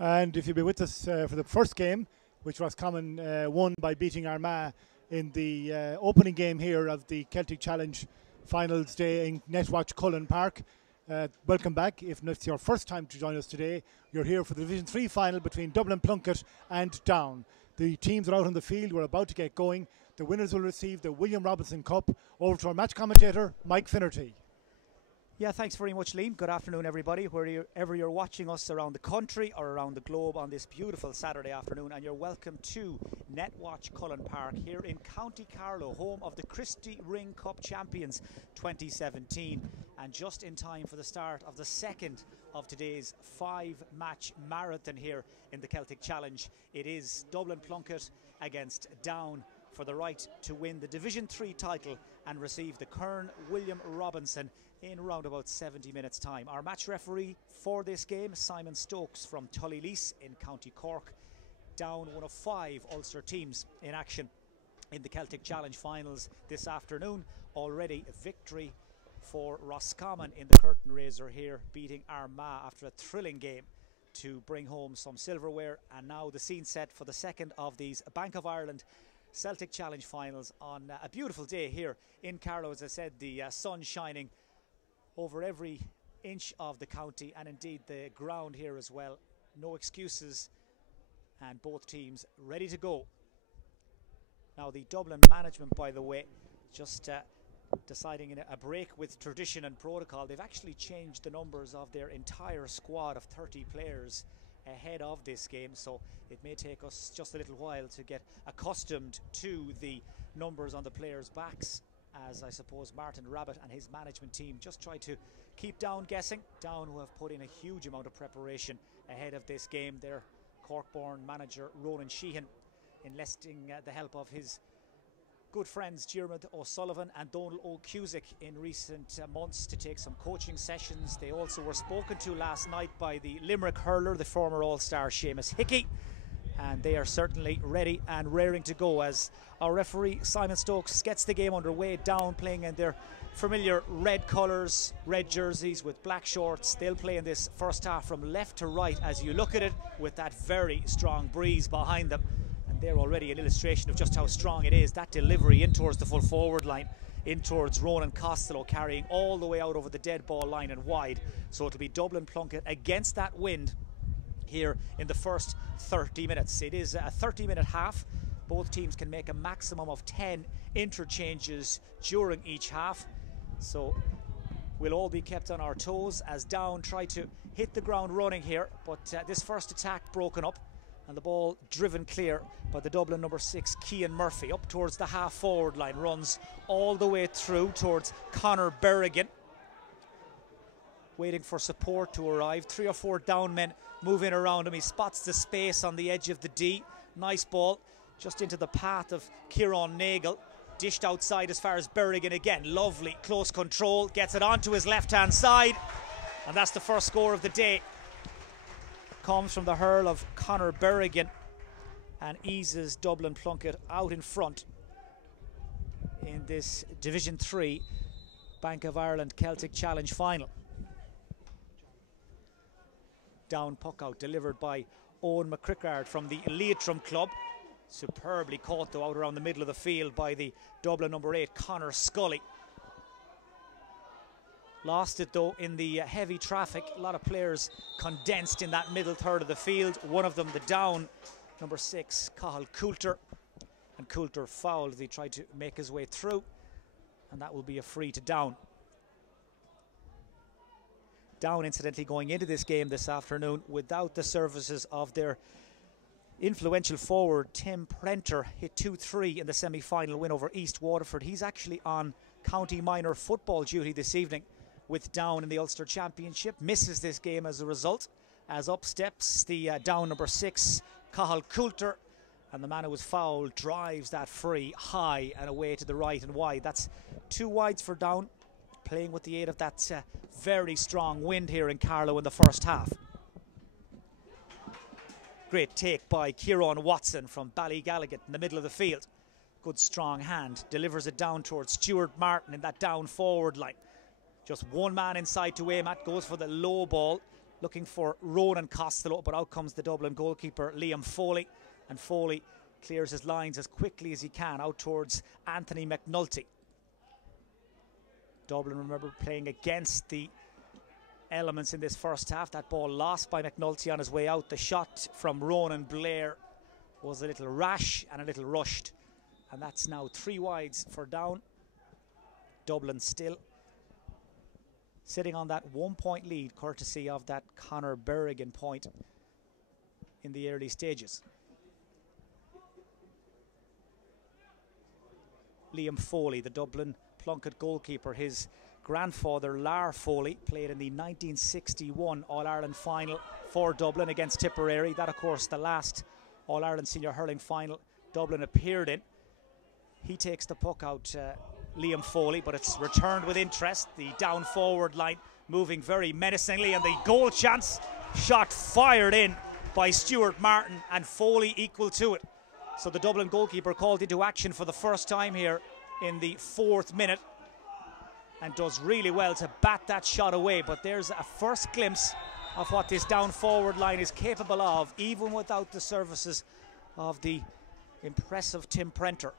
And if you'll be with us for the first game, which Roscommon won by beating Armagh in the opening game here of the Celtic Challenge Finals Day in Netwatch Cullen Park. Welcome back. If it's your first time to join us today, you're here for the Division 3 final between Dublin Plunkett and Down. The teams are out on the field. We're about to get going. The winners will receive the William Robinson Cup. Over to our match commentator, Mike Finnerty. Yeah, thanks very much, Liam. Good afternoon, everybody, wherever you're watching us around the country or around the globe on this beautiful Saturday afternoon. And you're welcome to Netwatch Cullen Park here in County Carlow, home of the Christy Ring Cup champions 2017. And just in time for the start of the second of today's 5-match marathon here in the Celtic Challenge. It is Dublin Plunkett against Down for the right to win the Division 3 title and receive the Kern William Robinson in around about 70 minutes time. Our match referee for this game, Simon Stokes from Tullylease in County Cork. Down one of 5 Ulster teams in action in the Celtic Challenge finals this afternoon. Already a victory for Roscommon in the curtain raiser here, beating Armagh after a thrilling game to bring home some silverware. And now the scene set for the second of these Bank of Ireland Celtic Challenge finals on a beautiful day here in Carlow. As I said, the sun shining over every inch of the county and indeed the ground here as well. No excuses, and both teams ready to go. Now the Dublin management, by the way, just deciding in a break with tradition and protocol. They've actually changed the numbers of their entire squad of 30 players ahead of this game, so it may take us just a little while to get accustomed to the numbers on the players' backs, as I suppose Martin Rabbit and his management team just try to keep Down guessing. Down, who have put in a huge amount of preparation ahead of this game. Their Cork-born manager Ronan Sheehan enlisting the help of his good friends Diarmuid O'Sullivan and Donal O'Cusick in recent months to take some coaching sessions. They also were spoken to last night by the Limerick hurler, the former All-Star Seamus Hickey, and they are certainly ready and raring to go as our referee Simon Stokes gets the game underway. Down playing in their familiar red colours, red jerseys with black shorts. They'll play in this first half from left to right as you look at it, with that very strong breeze behind them. And they're already an illustration of just how strong it is. That delivery in towards the full forward line, in towards Ronan Costello, carrying all the way out over the dead ball line and wide. So it'll be Dublin Plunkett against that wind here in the first 30 minutes. It is a 30-minute half. Both teams can make a maximum of 10 interchanges during each half. So we'll all be kept on our toes as Down try to hit the ground running here. But this first attack broken up and the ball driven clear by the Dublin number 6, Cian Murphy, up towards the half-forward line. Runs all the way through towards Conor Berrigan, waiting for support to arrive. 3 or 4 Down men move in around him. He spots the space on the edge of the D. Nice ball just into the path of Kieran Nagel. Dished outside as far as Berrigan again. Lovely close control. Gets it onto his left-hand side. And that's the first score of the day. Comes from the hurl of Conor Berrigan and eases Dublin Plunkett out in front in this Division 3 Bank of Ireland Celtic Challenge final. Down puck out delivered by Owen McCrickard from the Leitrim club. Superbly caught though out around the middle of the field by the Dublin number 8, Conor Scully. Lost it though in the heavy traffic. A lot of players condensed in that middle third of the field. One of them, the Down number 6, Cathal Coulter. And Coulter fouled as he tried to make his way through. And that will be a free to Down. Down, incidentally, going into this game this afternoon without the services of their influential forward Tim Prenter. Hit 2-3 in the semi-final win over East Waterford. He's actually on county minor football duty this evening with Down in the Ulster Championship. Misses this game as a result, as up steps the Down number 6, Cathal Coulter, and the man who was fouled drives that free high and away to the right and wide. That's 2 wides for Down, playing with the aid of that very strong wind here in Carlow in the first half. Great take by Kieran Watson from Ballygallagher in the middle of the field. Good strong hand, delivers it down towards Stuart Martin in that Down forward line. Just one man inside to aim at, goes for the low ball. looking for Ronan Costello, but out comes the Dublin goalkeeper, Liam Foley, and Foley clears his lines as quickly as he can out towards Anthony McNulty. Dublin, remember, playing against the elements in this first half. That ball lost by McNulty on his way out. The shot from Ronan Blair was a little rash and a little rushed, and that's now 3 wides for Down. Dublin still sitting on that 1-point lead, courtesy of that Conor Berrigan point in the early stages. Liam Foley, the Dublin Plunkett goalkeeper, his grandfather Lar Foley played in the 1961 All-Ireland final for Dublin against Tipperary. That, of course, the last All-Ireland senior hurling final Dublin appeared in. He takes the puck out, Liam Foley, but it's returned with interest. The down forward line moving very menacingly, and the goal chance, shot fired in by Stuart Martin, and Foley equal to it. So the Dublin goalkeeper called into action for the first time here in the 4th minute, and does really well to bat that shot away. But there's a first glimpse of what this down forward line is capable of, even without the services of the impressive Tim Prenter.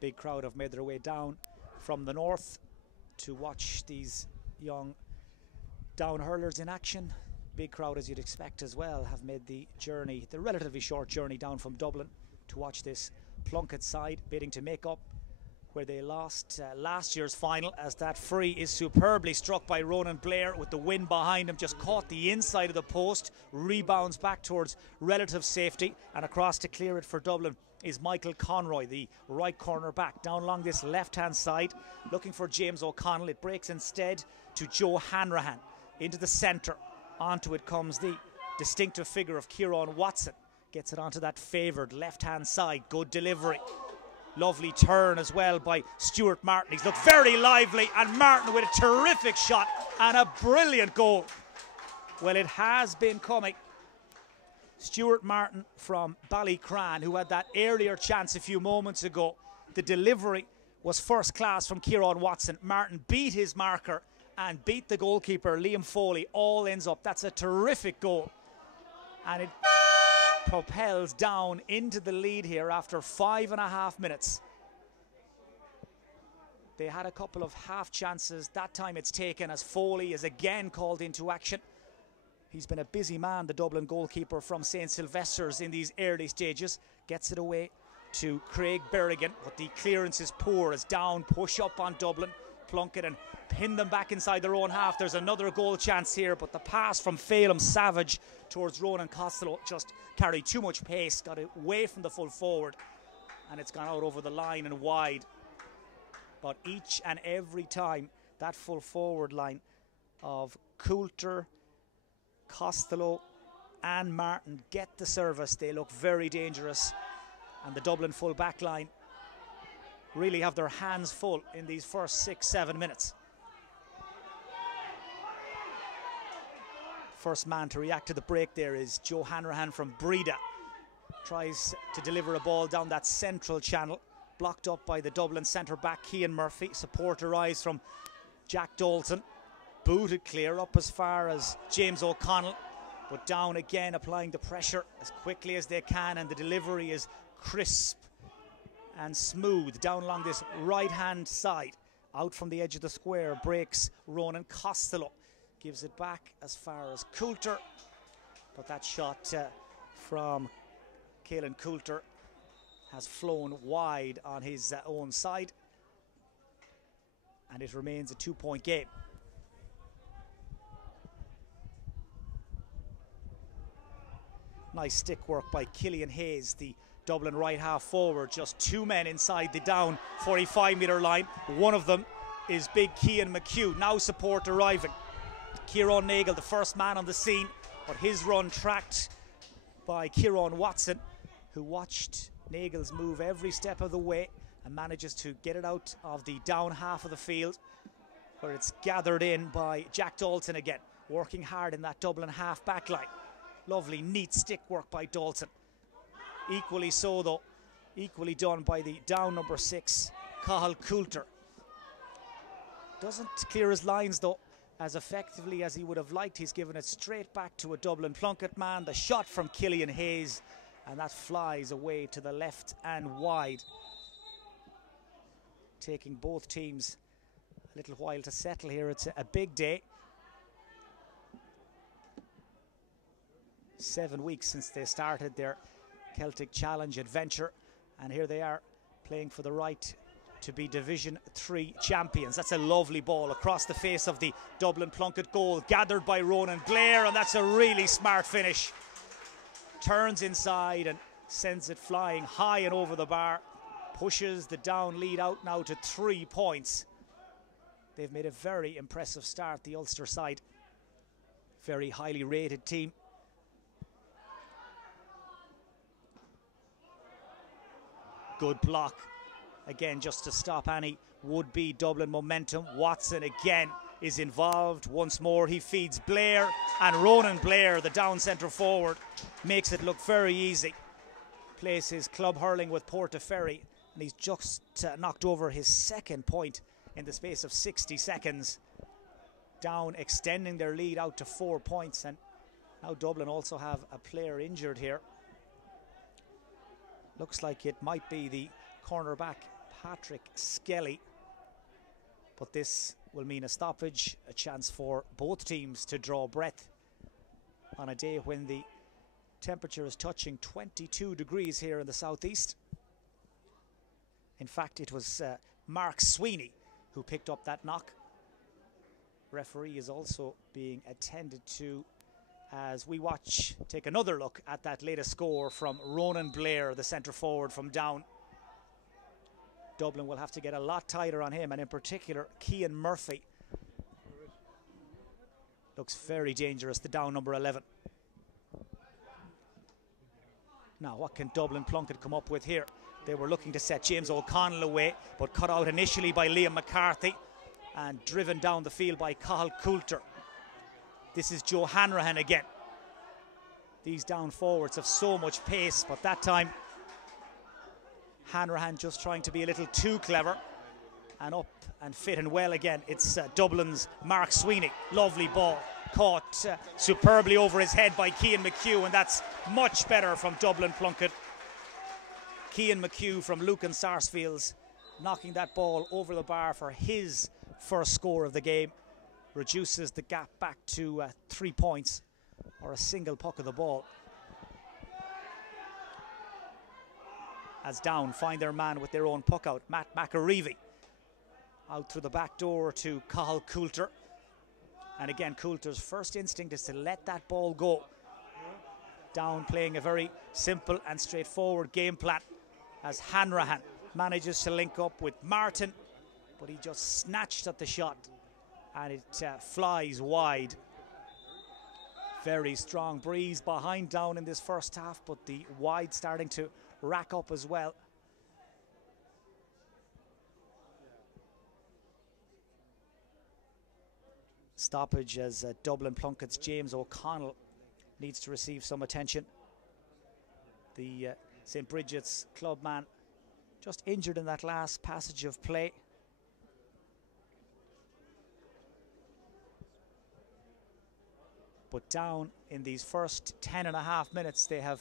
Big crowd have made their way down from the north to watch these young down hurlers in action. Big crowd, as you'd expect as well, have made the journey, the relatively short journey down from Dublin to watch this Plunkett side bidding to make up where they lost last year's final, as that free is superbly struck by Ronan Blair with the wind behind him, just caught the inside of the post, rebounds back towards relative safety, and across to clear it for Dublin is Michael Conroy, the right corner back, down along this left-hand side, looking for James O'Connell. It breaks instead to Joe Hanrahan into the centre. Onto it comes the distinctive figure of Kieran Watson. Gets it onto that favoured left-hand side. Good delivery. Lovely turn as well by Stuart Martin. He's looked very lively, and Martin with a terrific shot and a brilliant goal. Well, it has been coming. Stuart Martin from Ballycran, who had that earlier chance a few moments ago. The delivery was first class from Kieran Watson. Martin beat his marker and beat the goalkeeper, Liam Foley. All ends up. That's a terrific goal. And it propels Down into the lead here after 5.5 minutes. They had a couple of half chances. That time it's taken as Foley is again called into action. He's been a busy man, the Dublin goalkeeper from St. Sylvester's in these early stages. Gets it away to Craig Berrigan, but the clearance is poor as Down push up on Dublin Plunkett and pin them back inside their own half. There's another goal chance here, but the pass from Phelim Savage towards Ronan Costello just carried too much pace, got it away from the full forward, and it's gone out over the line and wide. But each and every time that full forward line of Coulter, Costello and Martin get the service, they look very dangerous, and the Dublin full back line really have their hands full in these first 6-7 minutes. First man to react to the break there is Joe Hanrahan from Breda. Tries to deliver a ball down that central channel, blocked up by the Dublin centre back Cian Murphy. Support arrives from Jack Dalton. Booted clear up as far as James O'Connell, but Down again applying the pressure as quickly as they can, and the delivery is crisp and smooth down along this right hand side. Out from the edge of the square breaks Ronan Costello, gives it back as far as Coulter, but that shot from Caelan Coulter has flown wide on his own side, and it remains a 2-point game. Nice stick work by Killian Hayes, the Dublin right half forward. Just 2 men inside the Down 45-metre line. One of them is big Cian McHugh. Now support arriving. Kieran Nagel, the first man on the scene, but his run tracked by Kieran Watson, who watched Nagel's move every step of the way and manages to get it out of the down half of the field, where it's gathered in by Jack Dalton again, working hard in that Dublin half back line. Lovely, neat stick work by Dalton. Equally so, though. Equally done by the down number 6, Cathal Coulter. Doesn't clear his lines, though, as effectively as he would have liked. He's given it straight back to a Dublin Plunkett man. The shot from Killian Hayes, and that flies away to the left and wide. Taking both teams a little while to settle here. It's a big day. 7 weeks since they started their Celtic Challenge adventure, and here they are playing for the right to be Division 3 champions. That's a lovely ball across the face of the Dublin Plunkett goal, gathered by Ronan Blair, and that's a really smart finish. Turns inside and sends it flying high and over the bar. Pushes the down lead out now to 3 points. They've made a very impressive start, the Ulster side. Very highly rated team. Good block. Again, just to stop any would-be Dublin momentum. Watson again is involved. Once more he feeds Blair, and Ronan Blair, the down centre forward, makes it look very easy. Plays his club hurling with Portaferry, and he's just knocked over his 2nd point in the space of 60 seconds. Down extending their lead out to 4 points, and now Dublin also have a player injured here. Looks like it might be the cornerback Patrick Skelly, but this will mean a stoppage, a chance for both teams to draw breath on a day when the temperature is touching 22 degrees here in the southeast. In fact, it was Mark Sweeney who picked up that knock. Referee is also being attended to as we take another look at that latest score from Ronan Blair, the centre forward from down. Dublin will have to get a lot tighter on him, and in particular Cian Murphy. Looks very dangerous, the down number 11. Now, what can Dublin Plunkett come up with here? They were looking to set James O'Connell away, but cut out initially by Liam McCarthy and driven down the field by Cathal Coulter. This is Joe Hanrahan again. These down forwards have so much pace, but that time Hanrahan just trying to be a little too clever, and up and fit and well again. It's Dublin's Mark Sweeney. Lovely ball, caught superbly over his head by Cian McHugh, and that's much better from Dublin Plunkett. Cian McHugh from Lucan Sarsfields knocking that ball over the bar for his first score of the game. Reduces the gap back to 3 points, or a single puck of the ball. As down find their man with their own puck out. Matt McAreevy out through the back door to Cathal Coulter. And again, Coulter's first instinct is to let that ball go. Down playing a very simple and straightforward game plan, as Hanrahan manages to link up with Martin, but he just snatched at the shot, and it flies wide. Very strong breeze behind down in this first half, but the wide starting to rack up as well. Stoppage as Dublin Plunkett's James O'Connell needs to receive some attention. The St. Bridget's club man just injured in that last passage of play. But down in these first 10.5 minutes, they have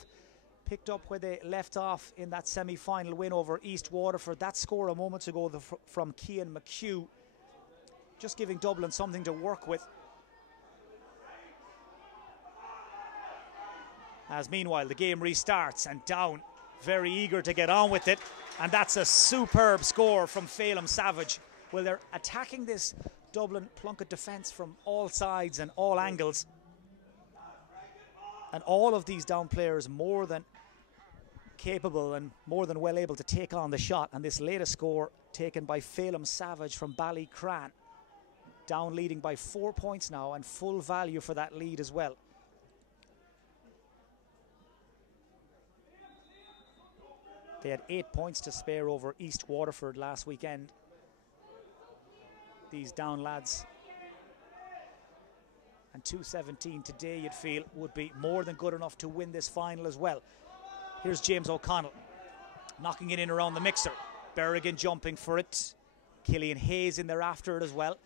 picked up where they left off in that semi-final win over East Waterford. That score a moment ago from Cian McHugh, just giving Dublin something to work with. As meanwhile the game restarts, and Down very eager to get on with it, and that's a superb score from Phelim Savage. Well, they're attacking this Dublin Plunkett defence from all sides and all angles, and all of these Down players more than capable and more than well able to take on the shot. And this latest score taken by Phelim Savage from Ballycran. Down leading by 4 points now, and full value for that lead as well. They had 8 points to spare over East Waterford last weekend, these Down lads. And 2:17 today, you'd feel, would be more than good enough to win this final as well. Here's James O'Connell knocking it in around the mixer. Berrigan jumping for it. Killian Hayes in there after it as well,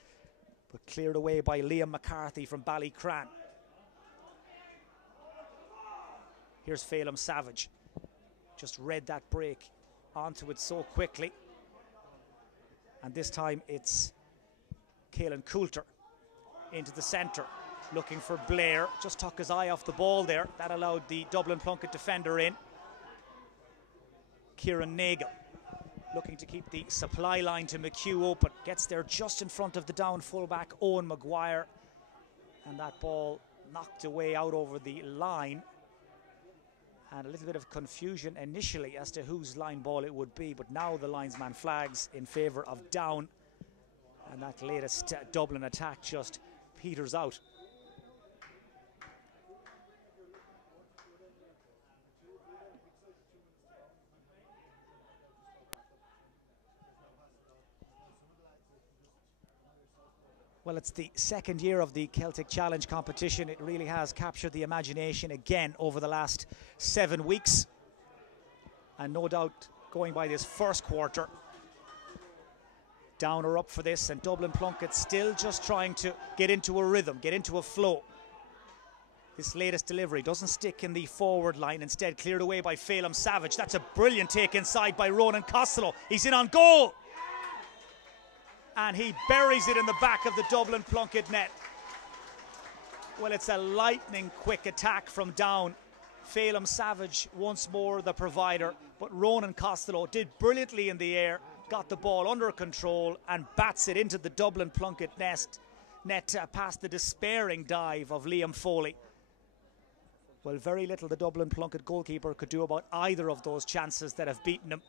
but cleared away by Liam McCarthy from Ballycran. Here's Phelim Savage. Just read that break onto it so quickly. And this time it's Caelan Coulter into the centre, looking for Blair. Just took his eye off the ball there. That allowed the Dublin Plunkett defender in. Kieran Nagel looking to keep the supply line to McHugh open. Gets there just in front of the down fullback, Owen Maguire. And that ball knocked away out over the line. And a little bit of confusion initially as to whose line ball it would be, but now the linesman flags in favour of down, and that latest Dublin attack just peters out. Well, it's the second year of the Celtic Challenge competition. It really has captured the imagination again over the last 7 weeks. And no doubt going by this first quarter, down or up for this, and Dublin Plunkett still just trying to get into a rhythm, get into a flow. This latest delivery doesn't stick in the forward line, instead cleared away by Phelim Savage. That's a brilliant take inside by Ronan Costello. He's in on goal! And he buries it in the back of the Dublin Plunkett net. Well, it's a lightning quick attack from down. Phelim Savage once more the provider, but Ronan Costello did brilliantly in the air, got the ball under control and bats it into the Dublin Plunkett net past the despairing dive of Liam Foley. Well, very little the Dublin Plunkett goalkeeper could do about either of those chances that have beaten him.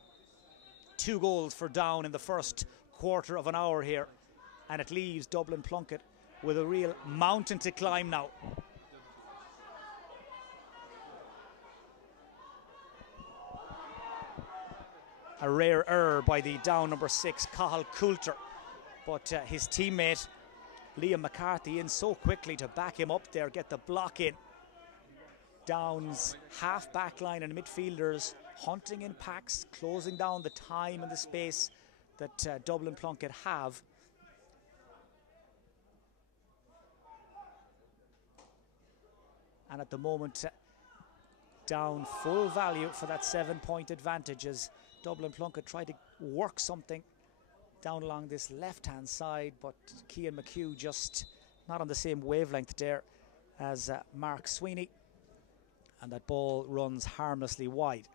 2 goals for down in the first quarter of an hour here, and it leaves Dublin Plunkett with a real mountain to climb now. A rare error by the down number 6 Cathal Coulter, but his teammate Liam McCarthy in so quickly to back him up there, get the block in. Down's half back line and midfielders hunting in packs, closing down the time and the space that Dublin Plunkett have. And at the moment, down full value for that 7-point advantage as Dublin Plunkett tried to work something down along this left-hand side, but Cian McHugh just not on the same wavelength there as Mark Sweeney, and that ball runs harmlessly wide.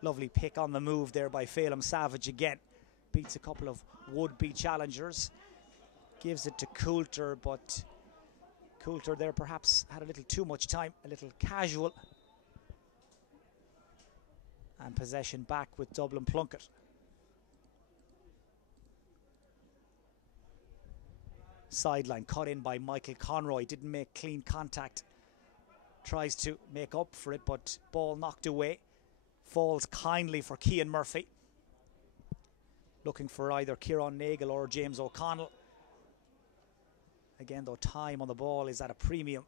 Lovely pick on the move there by Phelim Savage again. Beats a couple of would-be challengers. Gives it to Coulter, but Coulter there perhaps had a little too much time, a little casual. And possession back with Dublin Plunkett. Sideline cut in by Michael Conroy. Didn't make clean contact. Tries to make up for it, but ball knocked away. Falls kindly for Cian Murphy. Looking for either Kieran Nagel or James O'Connell. Again, though, time on the ball is at a premium.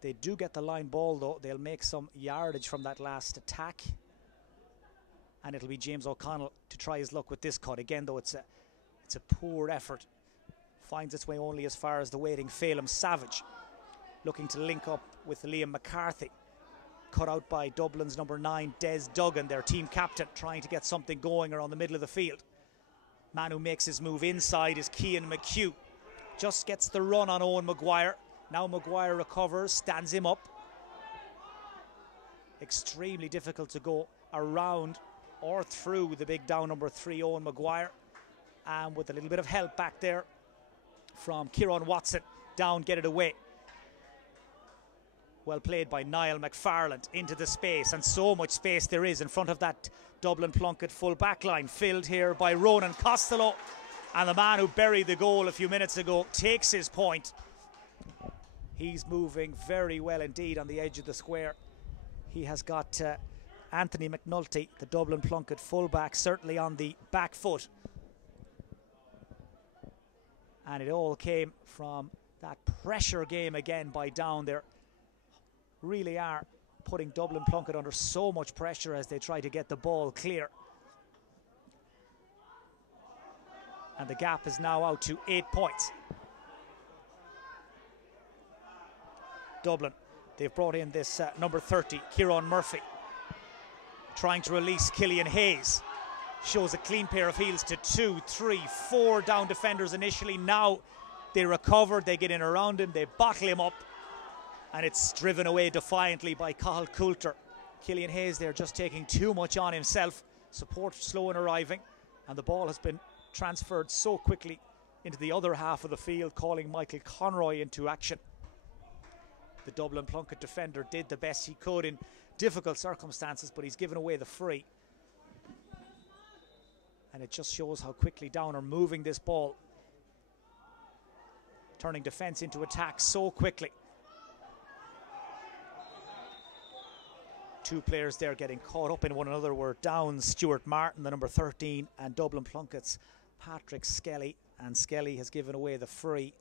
They do get the line ball, though. They'll make some yardage from that last attack. And it'll be James O'Connell to try his luck with this cut. Again, though, it's a poor effort. Finds its way only as far as the waiting Phelim Savage. Looking to link up with Liam McCarthy. Cut out by Dublin's number 9, Des Duggan, their team captain, trying to get something going around the middle of the field. Man who makes his move inside is Cian McHugh. Just gets the run on Owen Maguire. Now Maguire recovers, stands him up. Extremely difficult to go around or through the big down number 3, Owen Maguire. And with a little bit of help back there from Kieran Watson, down, get it away. Well played by Niall McFarland into the space, and so much space there is in front of that Dublin Plunkett full back line, filled here by Ronan Costello, and the man who buried the goal a few minutes ago takes his point. He's moving very well indeed on the edge of the square. He has got Anthony McNulty, the Dublin Plunkett fullback, certainly on the back foot. And it all came from that pressure game again by Down. They really are putting Dublin Plunkett under so much pressure as they try to get the ball clear. And the gap is now out to 8 points. Dublin, they've brought in this number 30, Kieran Murphy, trying to release Killian Hayes. Shows a clean pair of heels to 2, 3, 4 down defenders initially. Now they recover, they get in around him, they bottle him up, and it's driven away defiantly by Cathal Coulter. Killian Hayes there just taking too much on himself. Support slow in arriving, and the ball has been transferred so quickly into the other half of the field, calling Michael Conroy into action. The Dublin Plunkett defender did the best he could in difficult circumstances, but he's given away the free. And it just shows how quickly Down are moving this ball, turning defence into attack so quickly. Two players there getting caught up in one another were Down's Stuart Martin, the number 13, and Dublin Plunkett's Patrick Skelly, and Skelly has given away the free.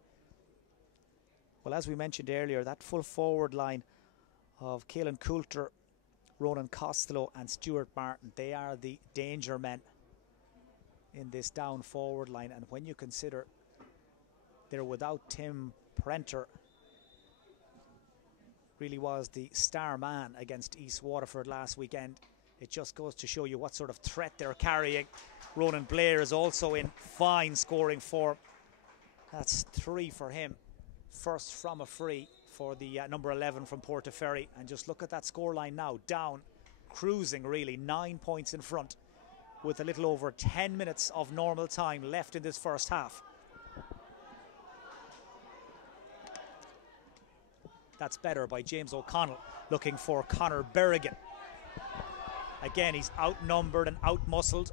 Well, as we mentioned earlier, that full forward line of Caelan Coulter, Ronan Costello and Stuart Martin, they are the danger men in this Down forward line. And when you consider they're without Tim Prenter, really was the star man against East Waterford last weekend, it just goes to show you what sort of threat they're carrying. Ronan Blair is also in fine scoring form. That's 3 for him. First from a free for the number 11 from Portaferry. And just look at that scoreline now. Down, cruising really, 9 points in front with a little over 10 minutes of normal time left in this first half. That's better by James O'Connell, looking for Conor Berrigan. Again, he's outnumbered and outmuscled.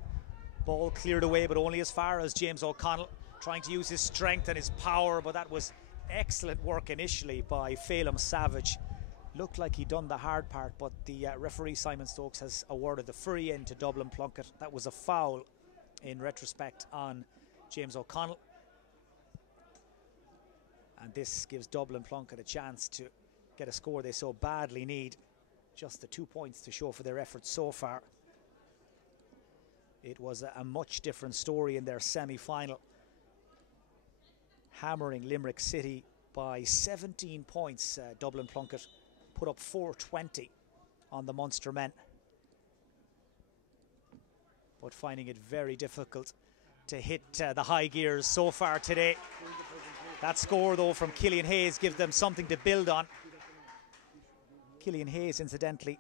Ball cleared away, but only as far as James O'Connell, trying to use his strength and his power, but that was excellent work initially by Phelim Savage. Looked like he'd done the hard part, but the referee Simon Stokes has awarded the free in to Dublin Plunkett. That was a foul in retrospect on James O'Connell. And this gives Dublin Plunkett a chance to get a score they so badly need. Just the 2 points to show for their efforts so far. It was a much different story in their semi-final, hammering Limerick City by 17 points. Dublin Plunkett put up 420 on the Munster men, but finding it very difficult to hit the high gears so far today. That score though from Killian Hayes gives them something to build on. Killian Hayes, incidentally,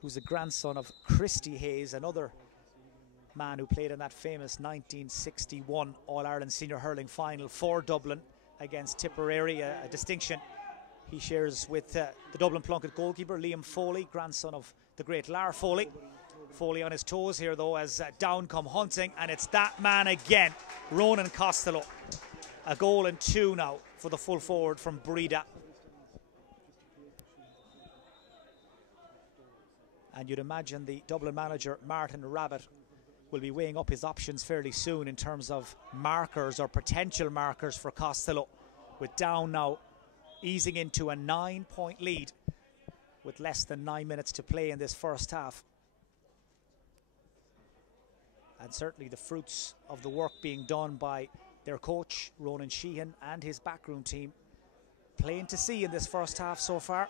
who's a grandson of Christy Hayes, another man who played in that famous 1961 All-Ireland Senior Hurling Final for Dublin against Tipperary, a distinction he shares with the Dublin Plunkett goalkeeper Liam Foley, grandson of the great Lar Foley. Foley on his toes here though as Down come hunting, and it's that man again, Ronan Costello. A goal and 2 now for the full forward from Breda. And you'd imagine the Dublin manager Martin Rabbit will be weighing up his options fairly soon in terms of markers or potential markers for Costello, with Down now easing into a 9-point lead with less than 9 minutes to play in this first half. And certainly the fruits of the work being done by their coach Ronan Sheehan and his backroom team plain to see in this first half so far.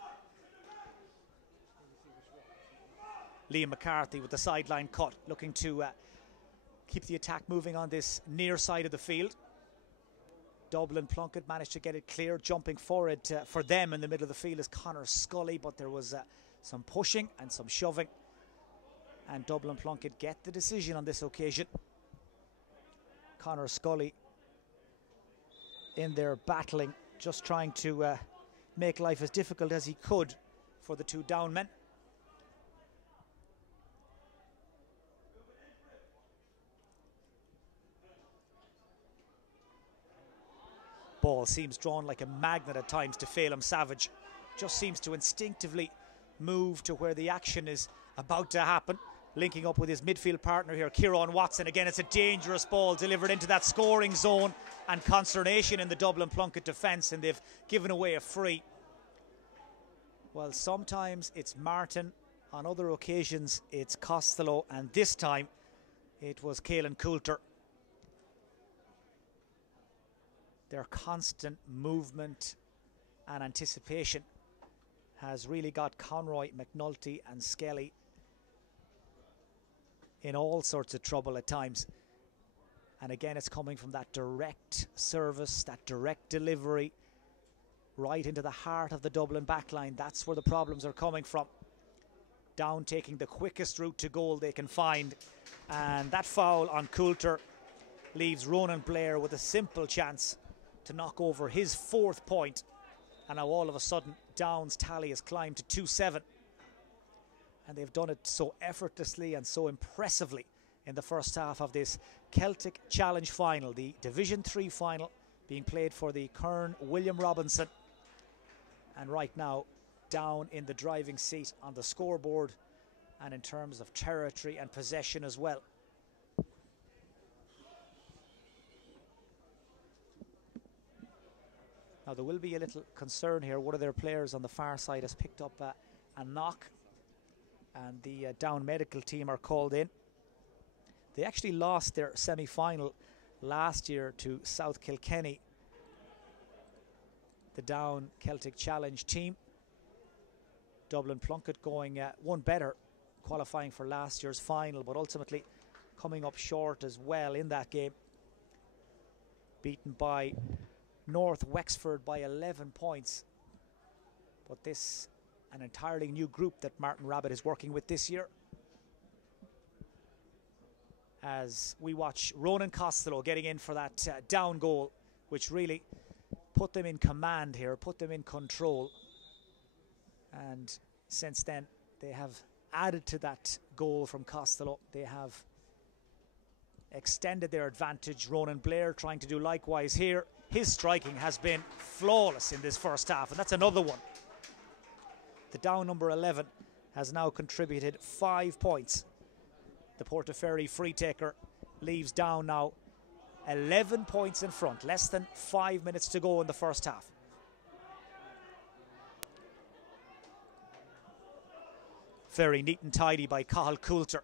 Liam McCarthy with the sideline cut, looking to keep the attack moving on this near side of the field. Dublin Plunkett managed to get it clear. Jumping forward for them in the middle of the field is Conor Scully, but there was some pushing and some shoving, and Dublin Plunkett get the decision on this occasion. Conor Scully in there battling, just trying to make life as difficult as he could for the two Down men. Ball seems drawn like a magnet at times to Phelim Savage. Just seems to instinctively move to where the action is about to happen. linking up with his midfield partner here, Kieran Watson. Again, it's a dangerous ball delivered into that scoring zone, and consternation in the Dublin Plunkett defence, and they've given away a free. Well, sometimes it's Martin, on other occasions it's Costello, and this time it was Caelan Coulter. Their constant movement and anticipation has really got Conroy, McNulty and Skelly in all sorts of trouble at times. And again, it's coming from that direct service, that direct delivery, right into the heart of the Dublin backline. That's where the problems are coming from. Down taking the quickest route to goal they can find. And that foul on Coulter leaves Ronan Blair with a simple chance to knock over his 4th point. And now all of a sudden, Down's tally has climbed to 2-7. And they've done it so effortlessly and so impressively in the first half of this Celtic Challenge final, the Division 3 final being played for the Kern William Robinson. And right now, Down in the driving seat on the scoreboard and in terms of territory and possession as well. Now there will be a little concern here. One of their players on the far side has picked up a knock, and the Down medical team are called in. They actually lost their semi-final last year to South Kilkenny, the Down Celtic Challenge team. Dublin Plunkett going one better, qualifying for last year's final, but ultimately coming up short as well in that game. Beaten by North Wexford by 11 points. But this, an entirely new group that Martin Rabbit is working with this year. As we watch Ronan Costello getting in for that Down goal, which really put them in command here, put them in control. And since then, they have added to that goal from Costello. They have extended their advantage. Ronan Blair trying to do likewise here. His striking has been flawless in this first half, and that's another one. The Down number 11 has now contributed 5 points. The Portaferry free taker leaves Down now 11 points in front, less than 5 minutes to go in the first half. Very neat and tidy by Cathal Coulter.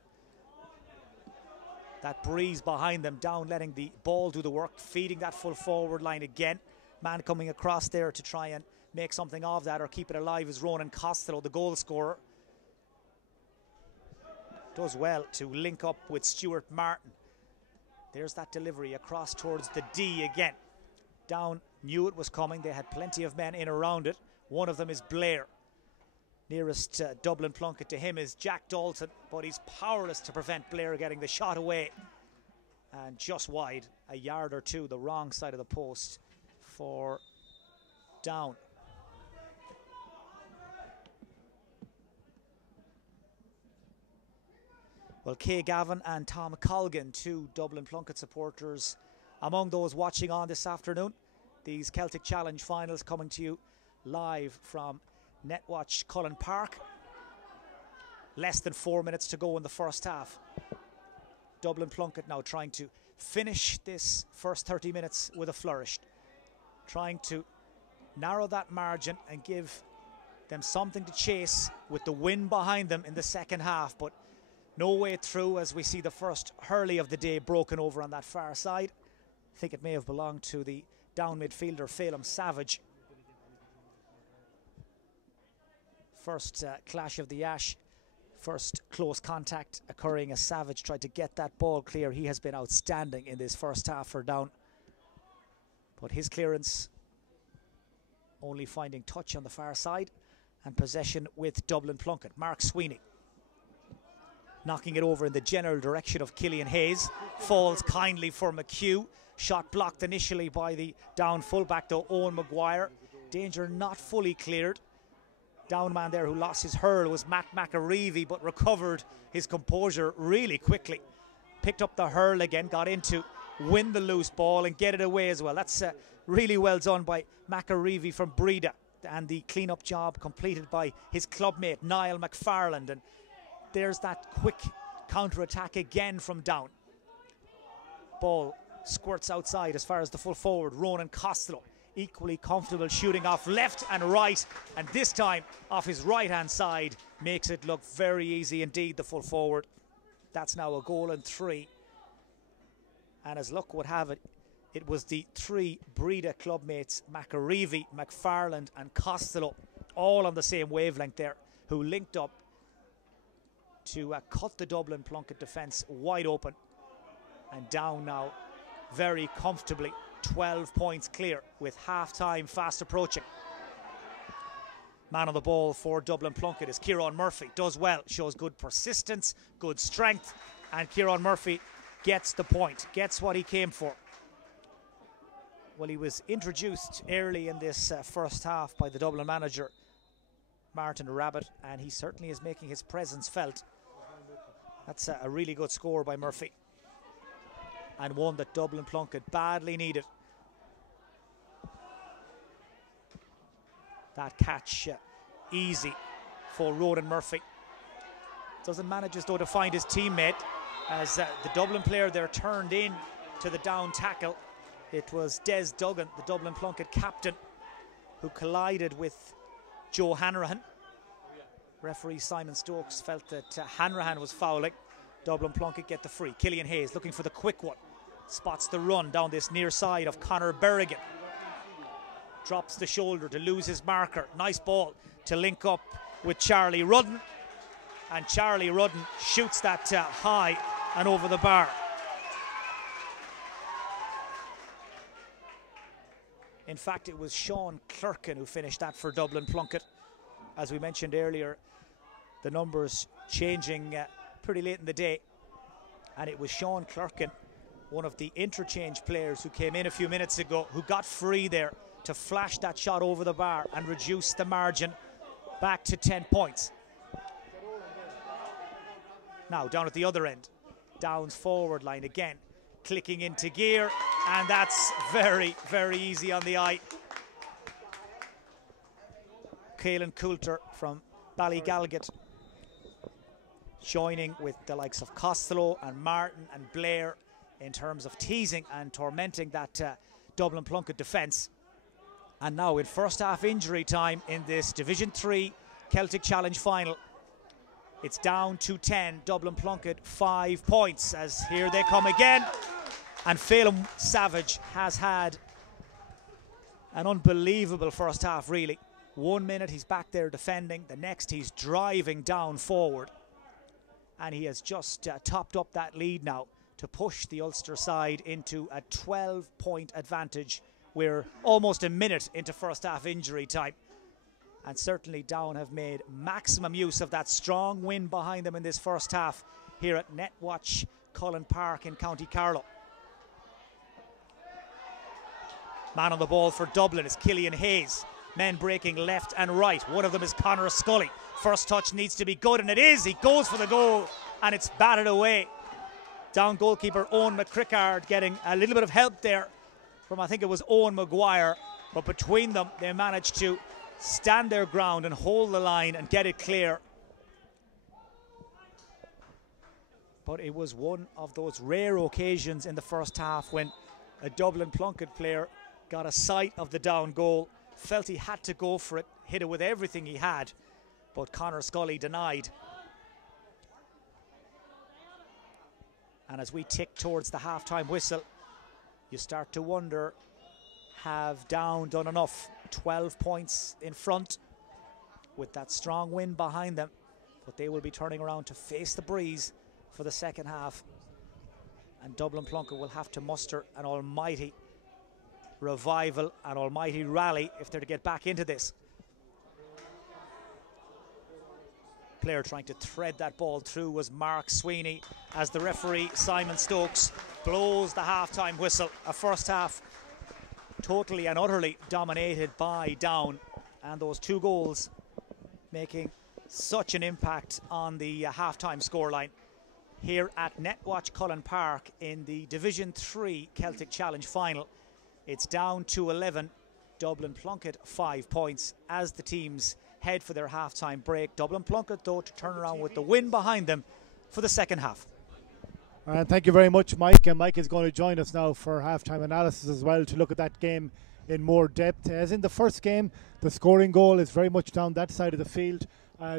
That breeze behind them, Down letting the ball do the work, feeding that full forward line again. Man coming across there to try and make something of that or keep it alive is Ronan Costello, the goal scorer. Does well to link up with Stuart Martin. There's that delivery across towards the D again. Down knew it was coming. They had plenty of men in around it. One of them is Blair. Nearest Dublin Plunkett to him is Jack Dalton, but he's powerless to prevent Blair getting the shot away. And just wide, a yard or two, the wrong side of the post for Down. Well, Kay Gavin and Tom Colgan, 2 Dublin Plunkett supporters among those watching on this afternoon. These Celtic Challenge finals coming to you live from Netwatch Cullen Park. Less than 4 minutes to go in the first half. Dublin Plunkett now trying to finish this first 30 minutes with a flourish. Trying to narrow that margin and give them something to chase with the wind behind them in the second half. But no way through as we see the first hurley of the day broken over on that far side. I think it may have belonged to the Down midfielder, Phelim Savage. First clash of the ash, first close contact occurring as Savage tried to get that ball clear. He has been outstanding in this first half for Down. But his clearance only finding touch on the far side, and possession with Dublin Plunkett. Mark Sweeney knocking it over in the general direction of Killian Hayes. Falls kindly for McHugh. Shot blocked initially by the Down fullback though, Owen Maguire. Danger not fully cleared. Down man there who lost his hurl was Matt McAreevy, but recovered his composure really quickly. Picked up the hurl again, got in to win the loose ball and get it away as well. That's really well done by McAreevy from Breda, and the clean-up job completed by his clubmate Niall McFarland. And there's that quick Counter-attack again from Down. Ball squirts outside as far as the full forward, Ronan Costello. Equally comfortable shooting off left and right, and this time off his right-hand side. Makes it look very easy indeed, the full forward. That's now a goal and 3. And as luck would have it, it was the 3 Breda clubmates, McCarthy, McFarland and Costello, all on the same wavelength there, who linked up to cut the Dublin Plunkett defence wide open. And Down now very comfortably 12 points clear with half-time fast approaching. Man on the ball for Dublin Plunkett is Kieran Murphy. Does well, shows good persistence, good strength, and Kieran Murphy gets the point, gets what he came for. Well, he was introduced early in this first half by the Dublin manager, Martin Rabbit, and he certainly is making his presence felt. That's a really good score by Murphy, and one that Dublin Plunkett badly needed. That catch easy for Ronan Murphy. Doesn't manage as though to find his teammate as the Dublin player there turned in to the down tackle. It was Des Duggan, the Dublin Plunkett captain, who collided with Joe Hanrahan. Referee Simon Stokes felt that Hanrahan was fouling. Dublin Plunkett get the free. Killian Hayes looking for the quick one. Spots the run down this near side of Conor Berrigan. Drops the shoulder to lose his marker. Nice ball to link up with Charlie Rudden. And Charlie Rudden shoots that high and over the bar. In fact, it was Sean Clerkin who finished that for Dublin Plunkett. As we mentioned earlier, the numbers changing pretty late in the day. And it was Sean Clerkin, one of the interchange players who came in a few minutes ago, who got free there to flash that shot over the bar and reduce the margin back to 10 points. Now down at the other end, Down's forward line again, clicking into gear, and that's very, very easy on the eye. Caelan Coulter from Ballygalget joining with the likes of Costello and Martin and Blair in terms of teasing and tormenting that Dublin Plunkett defence. And now in first half injury time in this Division 3 Celtic Challenge final, it's down to 10. Dublin Plunkett 5 points as here they come again. And Phelan Savage has had an unbelievable first half, really. 1 minute he's back there defending, the next he's driving down forward. And he has just topped up that lead now to push the Ulster side into a 12-point advantage. We're almost a minute into first half injury time. And certainly Down have made maximum use of that strong wind behind them in this first half here at Netwatch Cullen Park in County Carlow. Man on the ball for Dublin is Killian Hayes. Men breaking left and right. One of them is Conor Scully. First touch needs to be good, and it is. He goes for the goal, and it's batted away. Down goalkeeper Owen McCrickard getting a little bit of help there from, I think it was Owen Maguire, but between them they managed to stand their ground and hold the line and get it clear. But it was one of those rare occasions in the first half when a Dublin Plunkett player got a sight of the Down goal, felt he had to go for it, hit it with everything he had, but Conor Scully denied. And as we tick towards the half-time whistle, you start to wonder, have Down done enough? 12 points in front with that strong wind behind them, but they will be turning around to face the breeze for the second half, and Dublin Plunkett will have to muster an almighty revival, an almighty rally if they're to get back into this. Player trying to thread that ball through was Mark Sweeney as the referee Simon Stokes blows the half-time whistle. A first half totally and utterly dominated by Down, and those 2 goals making such an impact on the half-time scoreline here at Netwatch Cullen Park in the Division 3 Celtic Challenge final. It's down to 11. Dublin Plunkett 5 points as the teams head for their half-time break. Dublin Plunkett, though, to turn around with the win behind them for the second half. And thank you very much, Mike. And Mike is going to join us now for halftime analysis as well to look at that game in more depth. As in the first game, the scoring goal is very much down that side of the field.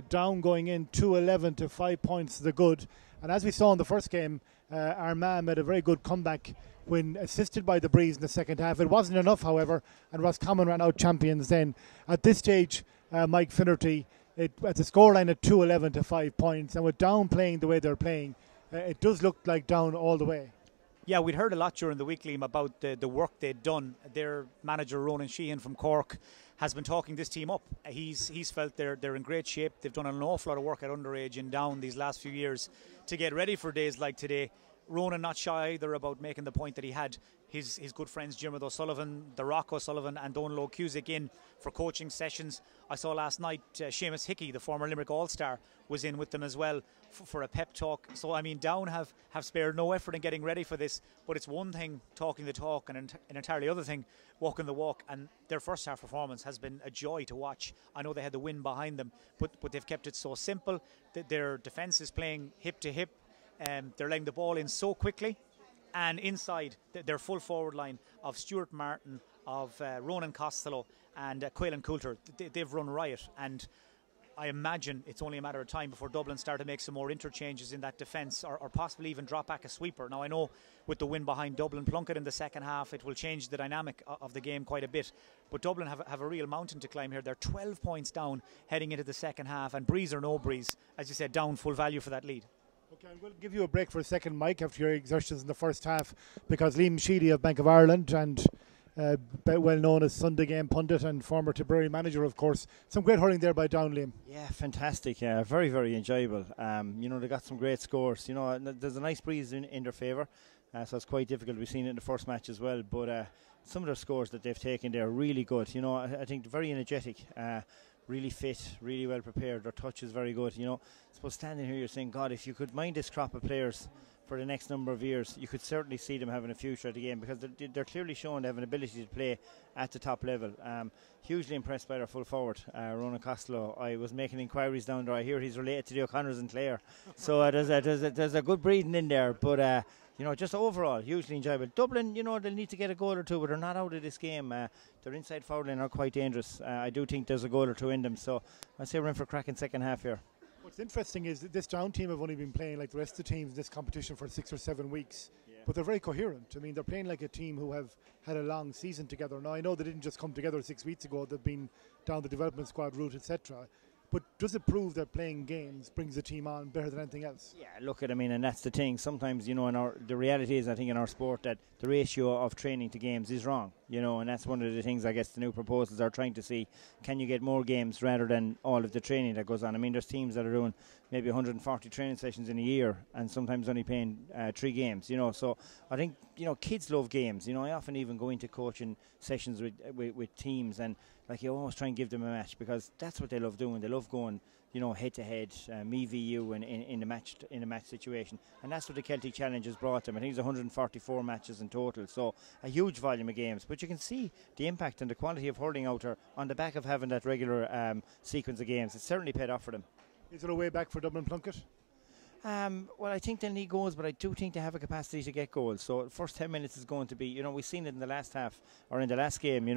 Down going in 2-11 to 5 points to the good. And as we saw in the first game, Armagh made a very good comeback when assisted by the Breeze in the second half. It wasn't enough, however, and Roscommon ran out champions then. At this stage, Mike Finnerty, at the scoreline at 2-11 to 5 points, and with Down playing the way they're playing, it does look like Down all the way. Yeah, we'd heard a lot during the week, Liam, about the work they'd done. Their manager, Ronan Sheehan from Cork, has been talking this team up. He's felt they're in great shape. They've done an awful lot of work at underage and Down these last few years to get ready for days like today. Ronan not shy either about making the point that he had his good friends Jimmy O'Sullivan, the Rock O'Sullivan and Donal Cusick in for coaching sessions. I saw last night Seamus Hickey, the former Limerick All-Star, was in with them as well for a pep talk. So, I mean, Down have spared no effort in getting ready for this, but it's one thing talking the talk and an entirely other thing walking the walk, and their first half performance has been a joy to watch. I know they had the win behind them, but they've kept it so simple. Their defence is playing hip to hip. They're letting the ball in so quickly, and inside their full forward line of Stuart Martin, of Ronan Costello and Killian Coulter, they've run riot, and I imagine it's only a matter of time before Dublin start to make some more interchanges in that defence, or possibly even drop back a sweeper. Now, I know with the win behind Dublin Plunkett in the second half, it will change the dynamic of the game quite a bit, but Dublin have a real mountain to climb here. They're 12 points down heading into the second half, and Breeze or no Breeze, as you said, Down full value for that lead. Okay, I'm going to give you a break for a second, Mike, after your exertions in the first half, because Liam Sheedy of Bank of Ireland and well known as Sunday Game pundit and former Tipperary manager, of course. Some great hurling there by Down, Liam. Yeah, fantastic. Yeah, very, very enjoyable. They got some great scores. There's a nice breeze in their favour, so it's quite difficult. We've seen it in the first match as well, but some of their scores that they've taken there are really good. I think very energetic, really fit, really well prepared. Their touch is very good. I suppose standing here, you're saying, God, if you could mind this crop of players for the next number of years, you could certainly see them having a future at the game, because they're clearly showing they have an ability to play at the top level. Hugely impressed by their full forward, Ronan Costello. I was making inquiries down there. I hear he's related to the O'Connors in Clare, so there's a good breeding in there. But just overall, hugely enjoyable. Dublin, they'll need to get a goal or two, but they're not out of this game. Their inside forward line are quite dangerous. I do think there's a goal or two in them, so I say we're in for a cracking second half here. What's interesting is that this Down team have only been playing like the rest of the teams in this competition for 6 or 7 weeks, but they're very coherent. I mean, they're playing like a team who have had a long season together. Now, I know they didn't just come together 6 weeks ago. They've been down the development squad route, etc. But does it prove that playing games brings the team on better than anything else? Yeah, look at, and that's the thing. Sometimes, the reality is, I think, in our sport, that the ratio of training to games is wrong, and that's one of the things I guess the new proposals are trying to see. Can you get more games rather than all of the training that goes on? I mean, there's teams that are doing maybe 140 training sessions in a year and sometimes only playing 3 games, so I think, kids love games. I often even go into coaching sessions with teams, and you always try and give them a match, because that's what they love doing. They love going, head to head, me v you in a match situation, and that's what the Celtic Challenge has brought them. I think there's 144 matches in total, so a huge volume of games. But you can see the impact and the quality of hurling out there on the back of having that regular sequence of games. It's certainly paid off for them. Is there a way back for Dublin Plunkett? Well, I think they'll need goals, but I do think they have a capacity to get goals. So the first 10 minutes is going to be, we've seen it in the last half, or in the last game,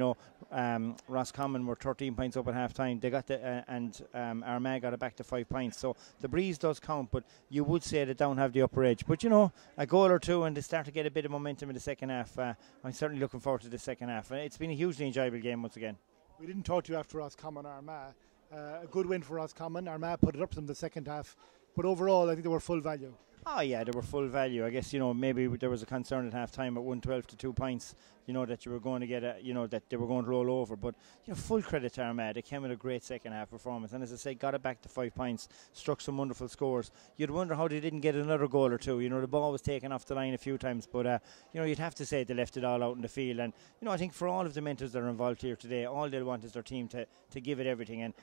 Roscommon were 13 points up at half time. They got and Armagh got it back to 5 points. So the breeze does count, but you would say that Down have the upper edge. But a goal or two and they start to get a bit of momentum in the second half. I'm certainly looking forward to the second half. It's been a hugely enjoyable game once again. We didn't talk to you after Roscommon Armagh. A good win for Roscommon. Armagh put it up to them the second half. But overall, I think they were full value. Oh, yeah, they were full value. I guess, maybe there was a concern at half time at 112 to 2 points, that you were going to get, that they were going to roll over. But, full credit to Armagh. They came with a great second half performance. And as I say, got it back to 5 points, struck some wonderful scores. You'd wonder how they didn't get another goal or two. The ball was taken off the line a few times. But, you'd have to say they left it all out in the field. And, I think for all of the mentors that are involved here today, all they'll want is their team to give it everything. And,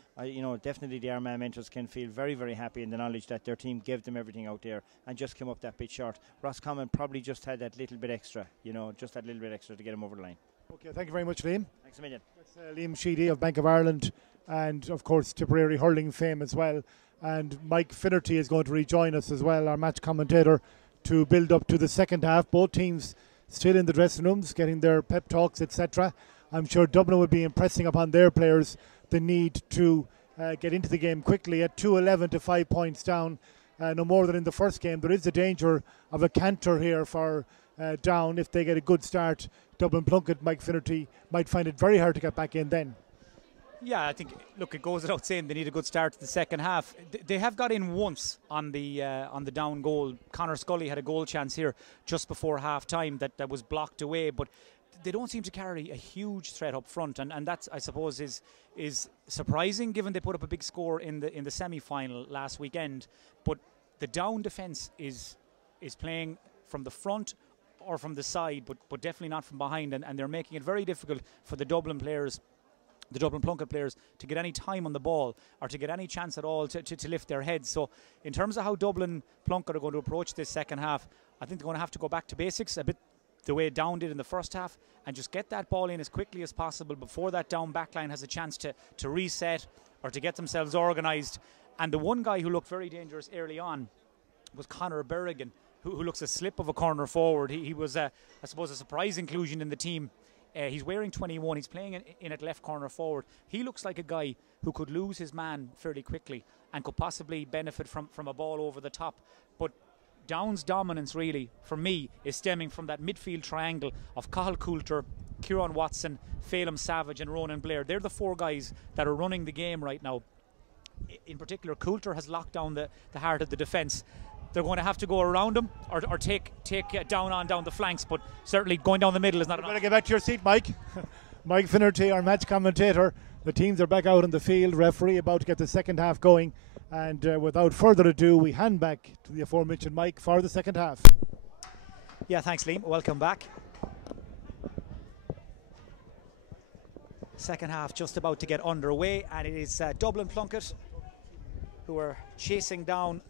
definitely the Armagh mentors can feel very, very happy in the knowledge that their team gave them everything out there and just came up that bit short. Roscommon probably just had that little bit extra, just that little bit extra to get them over the line. Okay, thank you very much, Liam. Thanks a million. That's Liam Sheedy of Bank of Ireland and, of course, Tipperary hurling fame as well. and Mike Finnerty is going to rejoin us as well, our match commentator, to build up to the second half. Both teams still in the dressing rooms, getting their pep talks, etc. I'm sure Dublin will be impressing upon their players the need to get into the game quickly at 2-11 to 5 points down. No more than in the first game. There is the danger of a canter here for Down. If they get a good start, Dublin Plunkett, Mike Finnerty might find it very hard to get back in then. Yeah, I think, look, it goes without saying they need a good start to the second half. They have got in once on the Down goal. Conor Scully had a goal chance here just before half time that was blocked away, but they don't seem to carry a huge threat up front, and that, I suppose, is surprising given they put up a big score in the semi-final last weekend. But the Down defence is playing from the front or from the side, but definitely not from behind, and they're making it very difficult for the Dublin Plunkett players to get any time on the ball or to get any chance at all to lift their heads. So in terms of how Dublin Plunkett are going to approach this second half, I think they're going to have to go back to basics a bit the way Down did in the first half, and just get that ball in as quickly as possible before that Down backline has a chance to reset or to get themselves organised. And the one guy who looked very dangerous early on was Conor Berrigan, who looks a slip of a corner forward. He was, I suppose, a surprise inclusion in the team. He's wearing 21. He's playing in at left corner forward. He looks like a guy who could lose his man fairly quickly and could possibly benefit from a ball over the top. But Down's dominance, really, for me, is stemming from that midfield triangle of Cathal Coulter, Kieran Watson, Phelim Savage and Ronan Blair. They're the four guys that are running the game right now. In particular, Coulter has locked down the heart of the defence. They're going to have to go around him or take down the flanks, but certainly going down the middle is not enough. Better get back to your seat, Mike. Mike Finnerty, our match commentator. The teams are back out on the field. Referee about to get the second half going. And without further ado, we hand back to the aforementioned Mike for the second half. Yeah, thanks, Liam. Welcome back. Second half just about to get underway, and it is Dublin Plunkett who are chasing down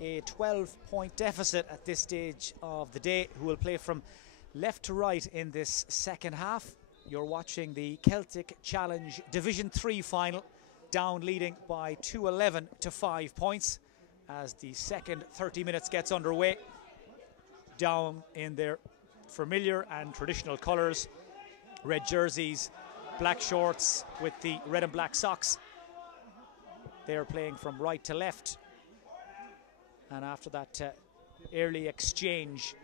a 12-point deficit at this stage of the day, who will play from left to right in this second half. You're watching the Celtic Challenge Division 3 final. Down leading by 2-11 to 5 points as the second 30 minutes gets underway. Down in their familiar and traditional colours, red jerseys, black shorts with the red and black socks. They're playing from right to left, and after that early exchange,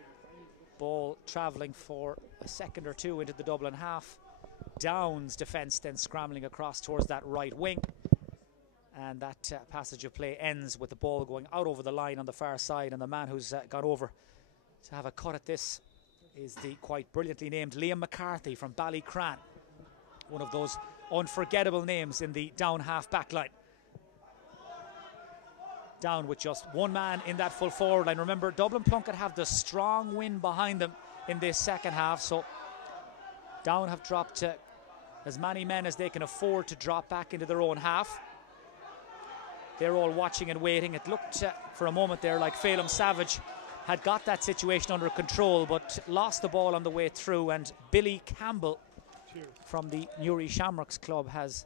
ball travelling for a second or two into the Dublin half. Down's defence then scrambling across towards that right wing, and that passage of play ends with the ball going out over the line on the far side, and the man who's gone over to have a cut at this is the quite brilliantly named Liam McCarthy from Ballycran, one of those unforgettable names in the Down half back line. Down with just one man in that full forward line. Remember, Dublin Plunkett have the strong wind behind them in this second half, so Down have dropped as many men as they can afford to drop back into their own half. They're all watching and waiting. It looked for a moment there like Phelim Savage had got that situation under control, but lost the ball on the way through, and Billy Campbell from the Newry Shamrocks club has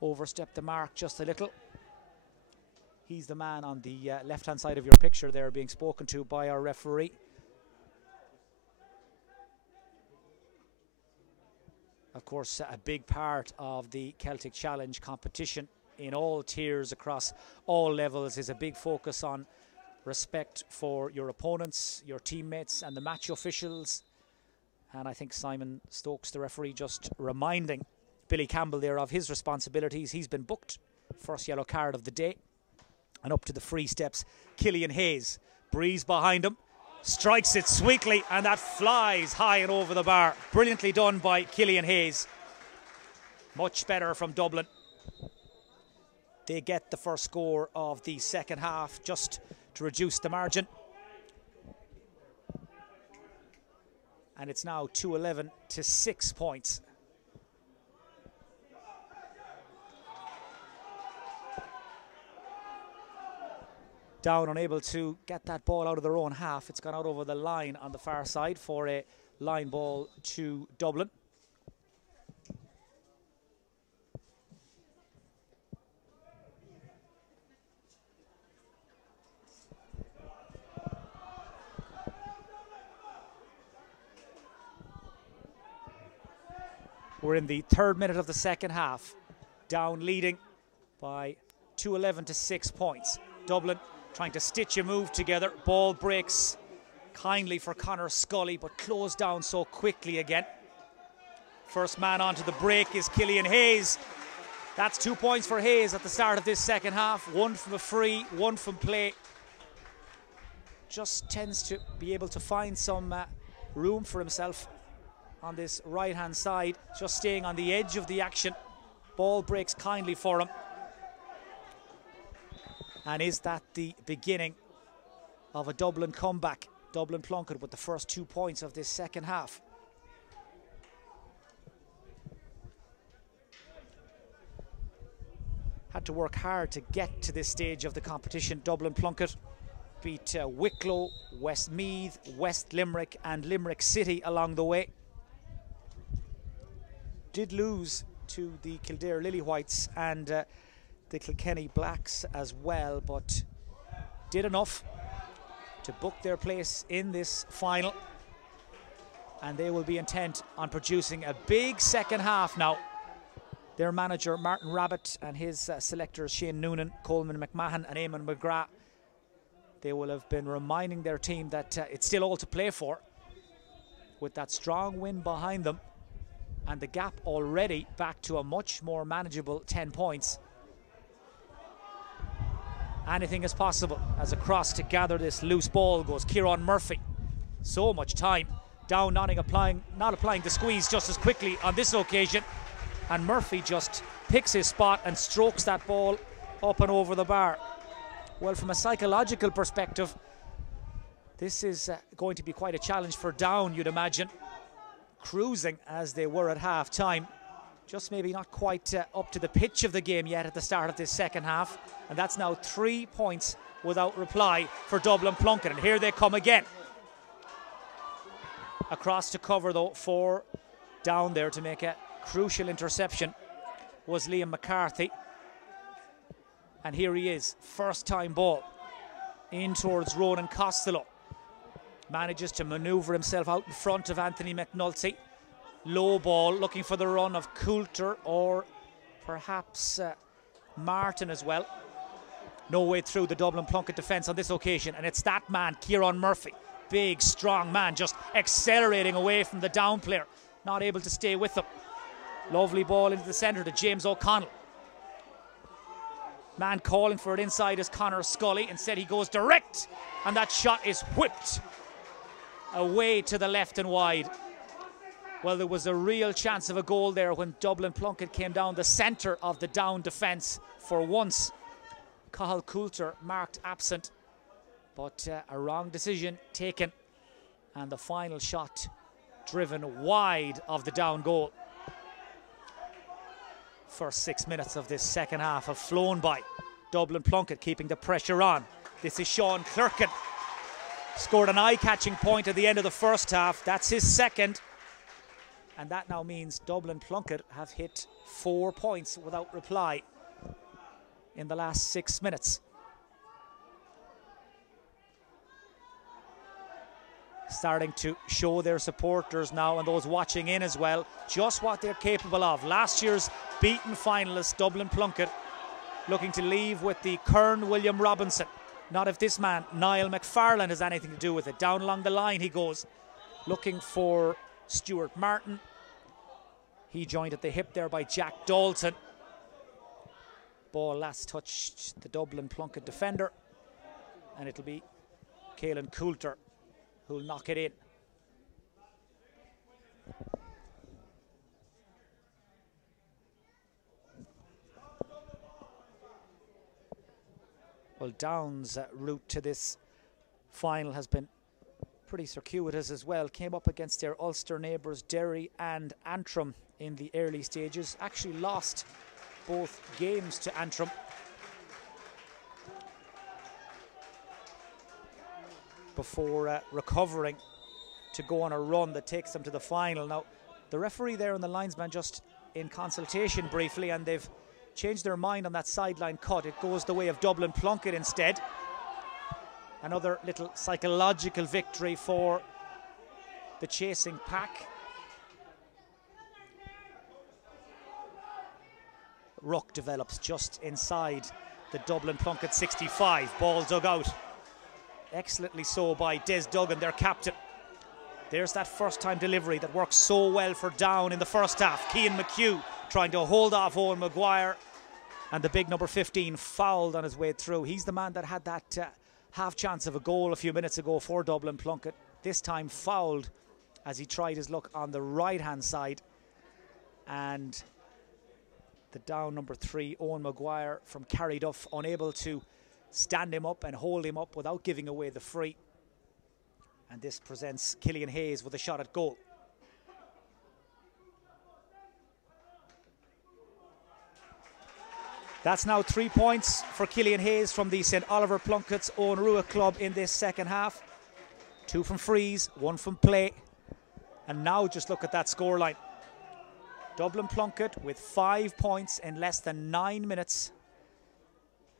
overstepped the mark just a little. He's the man on the left-hand side of your picture there being spoken to by our referee. Of course, a big part of the Celtic Challenge competition in all tiers across all levels is a big focus on respect for your opponents, your teammates and the match officials. And I think Simon Stokes, the referee, just reminding Billy Campbell there of his responsibilities. He's been booked, first yellow card of the day. And up to the free steps, Killian Hayes. Breeze behind him, strikes it sweetly, and that flies high and over the bar. Brilliantly done by Killian Hayes. Much better from Dublin. They get the first score of the second half just to reduce the margin. And it's now 2-11 to 6 points. Down unable to get that ball out of their own half. It's gone out over the line on the far side for a line ball to Dublin. We're in the 3rd minute of the second half. Down leading by 2-11 to 6 points. Dublin trying to stitch a move together. Ball breaks kindly for Conor Scully, but closed down so quickly again. First man onto the break is Killian Hayes. That's 2 points for Hayes at the start of this second half. 1 from a free, 1 from play. Just tends to be able to find some room for himself on this right-hand side, just staying on the edge of the action. Ball breaks kindly for him. And is that the beginning of a Dublin comeback? Dublin Plunkett with the first 2 points of this second half. Had to work hard to get to this stage of the competition. Dublin Plunkett beat Wicklow, Westmeath, West Limerick and Limerick City along the way. Did lose to the Kildare Lilywhites and the Kilkenny Blacks as well, but did enough to book their place in this final, and they will be intent on producing a big second half now. Their manager Martin Rabbit and his selectors Shane Noonan, Coleman McMahon and Eamon McGrath, they will have been reminding their team that it's still all to play for, with that strong win behind them and the gap already back to a much more manageable 10 points. Anything is possible as across to gather this loose ball goes Kieran Murphy. So much time down, not applying the squeeze just as quickly on this occasion, and Murphy just picks his spot and strokes that ball up and over the bar. Well, from a psychological perspective, this is going to be quite a challenge for Down, you'd imagine. Cruising as they were at half time, just maybe not quite up to the pitch of the game yet at the start of this second half, and that's now 3 points without reply for Dublin Plunkett, and here they come again. Across to cover though for Down there to make a crucial interception was Liam McCarthy, and here he is, first time ball in towards Ronan Costello. Manages to manoeuvre himself out in front of Anthony McNulty. Low ball, looking for the run of Coulter or perhaps Martin as well. No way through the Dublin Plunkett defence on this occasion, and it's that man, Kieran Murphy. Big, strong man, just accelerating away from the Down player. Not able to stay with them. Lovely ball into the centre to James O'Connell. Man calling for it inside is Conor Scully. Instead he goes direct, and that shot is whipped away to the left and wide. Well, there was a real chance of a goal there when Dublin Plunkett came down the centre of the Down defence for once. Cathal Coulter marked absent, but a wrong decision taken, and the final shot driven wide of the Down goal. First 6 minutes of this second half have flown by. Dublin Plunkett keeping the pressure on. This is Sean Clerkin. Scored an eye-catching point at the end of the first half. That's his second. And that now means Dublin Plunkett have hit 4 points without reply in the last 6 minutes. Starting to show their supporters now and those watching in as well just what they're capable of. Last year's beaten finalists, Dublin Plunkett, looking to leave with the Kern William Robinson. Not if this man, Niall McFarlane, has anything to do with it. Down along the line he goes, looking for Stuart Martin. He joined at the hip there by Jack Dalton. Ball last touched the Dublin Plunkett defender, and it'll be Caelan Coulter who'll knock it in. Well, Down's route to this final has been pretty circuitous as well. Came up against their Ulster neighbours Derry and Antrim in the early stages. Actually lost both games to Antrim. Before recovering to go on a run that takes them to the final. Now, the referee there and the linesman just in consultation briefly, and they've changed their mind on that sideline cut. It goes the way of Dublin Plunkett instead. Another little psychological victory for the chasing pack. ruck develops just inside the Dublin Plunkett 65. Ball dug out. Excellently so by Des Duggan, their captain. There's that first time delivery that works so well for Down in the first half. Cian McHugh trying to hold off Owen Maguire, and the big number 15 fouled on his way through. He's the man that had that half chance of a goal a few minutes ago for Dublin Plunkett. This time fouled as he tried his luck on the right hand side, and the Down number 3 Owen Maguire from Carryduff unable to stand him up and hold him up without giving away the free. And this presents Killian Hayes with a shot at goal. That's now 3 points for Killian Hayes from the St Oliver Plunkett's own Rua club in this second half. 2 from frees, 1 from play. And now just look at that scoreline. Dublin Plunkett with 5 points in less than 9 minutes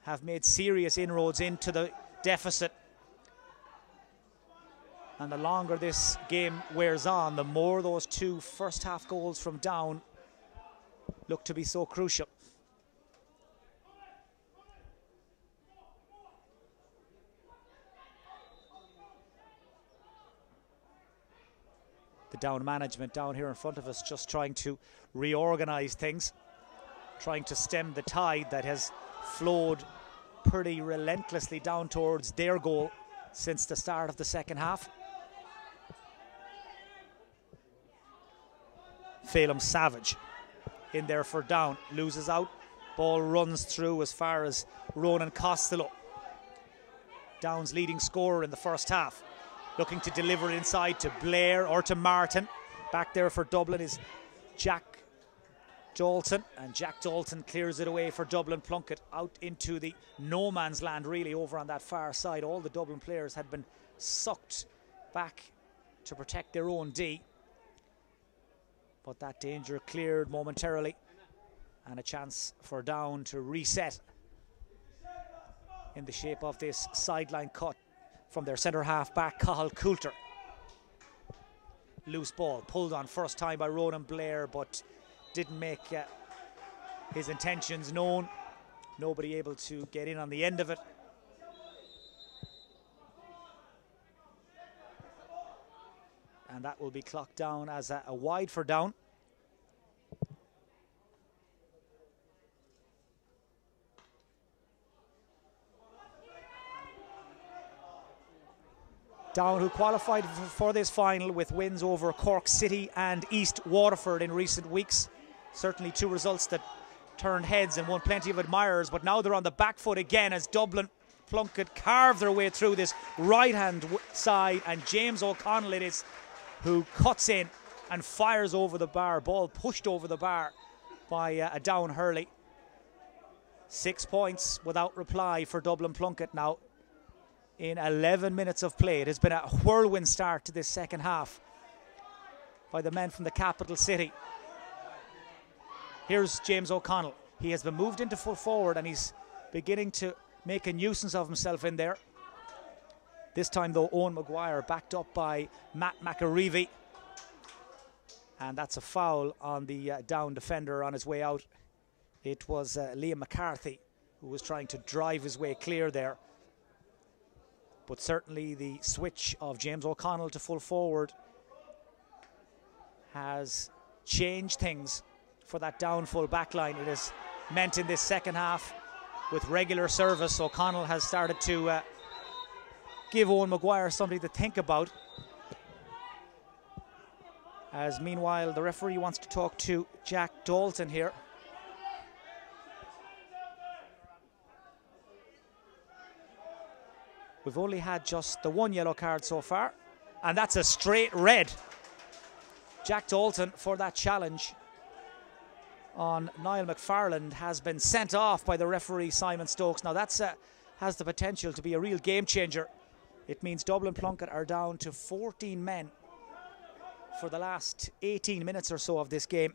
have made serious inroads into the deficit. And the longer this game wears on, the more those 2 first half goals from Down look to be so crucial. The Down management down here in front of us just trying to reorganise things, trying to stem the tide that has flowed pretty relentlessly down towards their goal since the start of the second half. Phelim Savage in there for Down, loses out, ball runs through as far as Ronan Costello, Down's leading scorer in the first half, looking to deliver it inside to Blair or to Martin. Back there for Dublin is Jack Dalton, and Jack Dalton clears it away for Dublin Plunkett out into the no man's land really over on that far side. All the Dublin players had been sucked back to protect their own D, but that danger cleared momentarily, and a chance for Down to reset in the shape of this sideline cut from their centre half back, Cathal Coulter. Loose ball pulled on first time by Ronan Blair, but didn't make his intentions known. Nobody able to get in on the end of it. And that will be clocked down as a wide for Down. Down, who qualified for this final with wins over Cork City and East Waterford in recent weeks. Certainly 2 results that turned heads and won plenty of admirers, but now they're on the back foot again as Dublin Plunkett carve their way through this right-hand side, and James O'Connell it is who cuts in and fires over the bar. Ball pushed over the bar by a Down hurley. 6 points without reply for Dublin Plunkett now in 11 minutes of play. It has been a whirlwind start to this second half by the men from the capital city. Here's James O'Connell. He has been moved into full forward and he's beginning to make a nuisance of himself in there. This time though, Owen Maguire backed up by Matt McAreevy, and that's a foul on the Down defender on his way out. It was Liam McCarthy who was trying to drive his way clear there. But certainly the switch of James O'Connell to full forward has changed things for that Down full back line. It has meant in this second half, with regular service, O'Connell has started to give Owen Maguire something to think about. As meanwhile, the referee wants to talk to Jack Dalton here. We've only had just the 1 yellow card so far, and that's a straight red. Jack Dalton, for that challenge on Niall McFarland, has been sent off by the referee Simon Stokes. Now that's has the potential to be a real game changer. It means Dublin Plunkett are down to 14 men for the last 18 minutes or so of this game,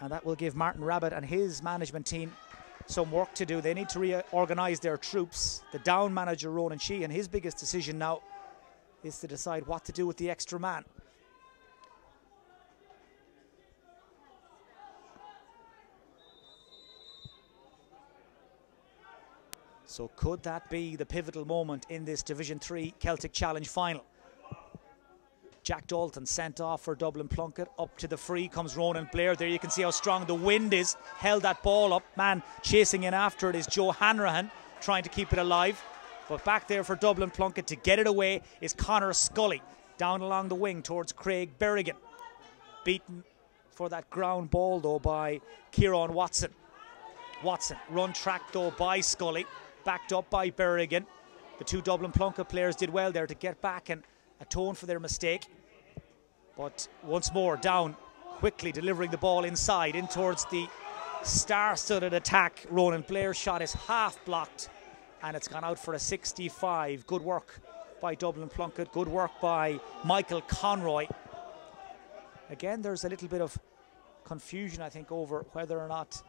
and that will give Martin Rabbit and his management team some work to do. They need to reorganise their troops. The Down manager Ronan Sheehan, his biggest decision now is to decide what to do with the extra man. So could that be the pivotal moment in this Division 3 Celtic Challenge final? Jack Dalton sent off for Dublin Plunkett. Up to the free comes Ronan Blair. There you can see how strong the wind is. Held that ball up. Man chasing in after it is Joe Hanrahan, trying to keep it alive. But back there for Dublin Plunkett to get it away is Conor Scully. Down along the wing towards Craig Berrigan. Beaten for that ground ball though by Kieran Watson. Watson run tracked though by Scully. Backed up by Berrigan. The two Dublin Plunkett players did well there to get back and atone for their mistake. But once more down, quickly delivering the ball inside in towards the star-studded attack. Ronan Blair's shot is half blocked and it's gone out for a 65. Good work by Dublin Plunkett, good work by Michael Conroy. Again, there's a little bit of confusion I think over whether or not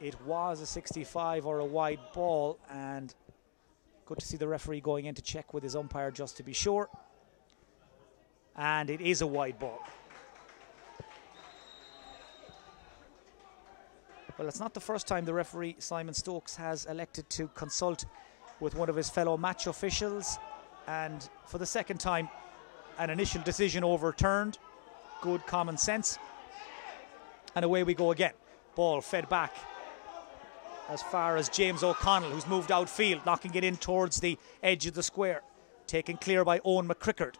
it was a 65 or a wide ball, and good to see the referee going in to check with his umpire just to be sure. And it is a wide ball. Well, it's not the first time the referee, Simon Stokes, has elected to consult with one of his fellow match officials, and for the second time, an initial decision overturned. Good common sense. And away we go again. Ball fed back as far as James O'Connell, who's moved outfield, knocking it in towards the edge of the square. Taken clear by Owen McCrickard.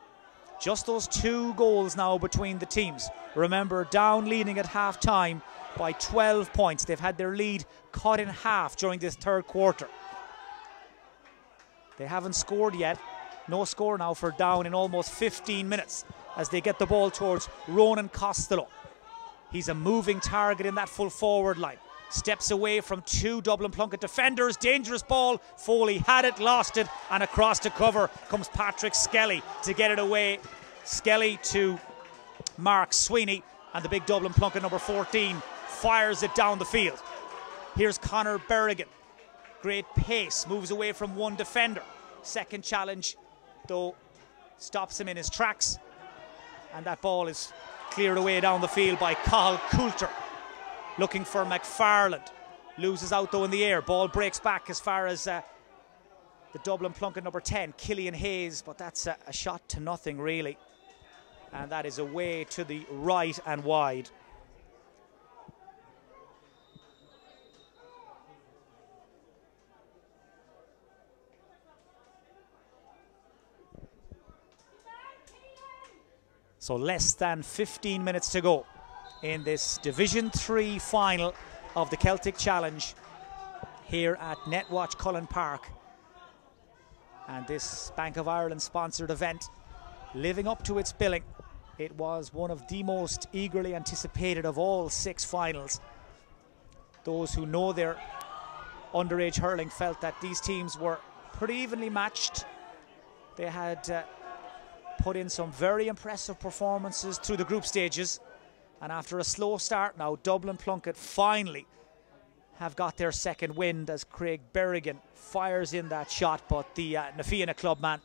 Just those 2 goals now between the teams. Remember, down leading at half-time by 12 points. They've had their lead cut in half during this third quarter. They haven't scored yet. No score now for Down in almost 15 minutes as they get the ball towards Ronan Costello. He's a moving target in that full forward line. Steps away from 2 Dublin Plunkett defenders. Dangerous ball. Foley had it, lost it, and across to cover comes Patrick Skelly to get it away. Skelly to Mark Sweeney, and the big Dublin Plunkett number 14 fires it down the field. Here's Conor Berrigan. Great pace, moves away from 1 defender. Second challenge, though, stops him in his tracks, and that ball is cleared away down the field by Cathal Coulter. Looking for McFarland. Loses out though in the air. Ball breaks back as far as the Dublin Plunkett number 10, Killian Hayes, but that's a shot to nothing really. And that is away to the right and wide. So less than 15 minutes to go in this Division 3 final of the Celtic Challenge here at Netwatch Cullen Park. And this Bank of Ireland sponsored event living up to its billing. It was one of the most eagerly anticipated of all 6 finals. Those who know their underage hurling felt that these teams were pretty evenly matched. They had put in some very impressive performances through the group stages, and after a slow start now, Dublin Plunkett finally have got their second wind as Craig Berrigan fires in that shot, but the Na Fianna clubman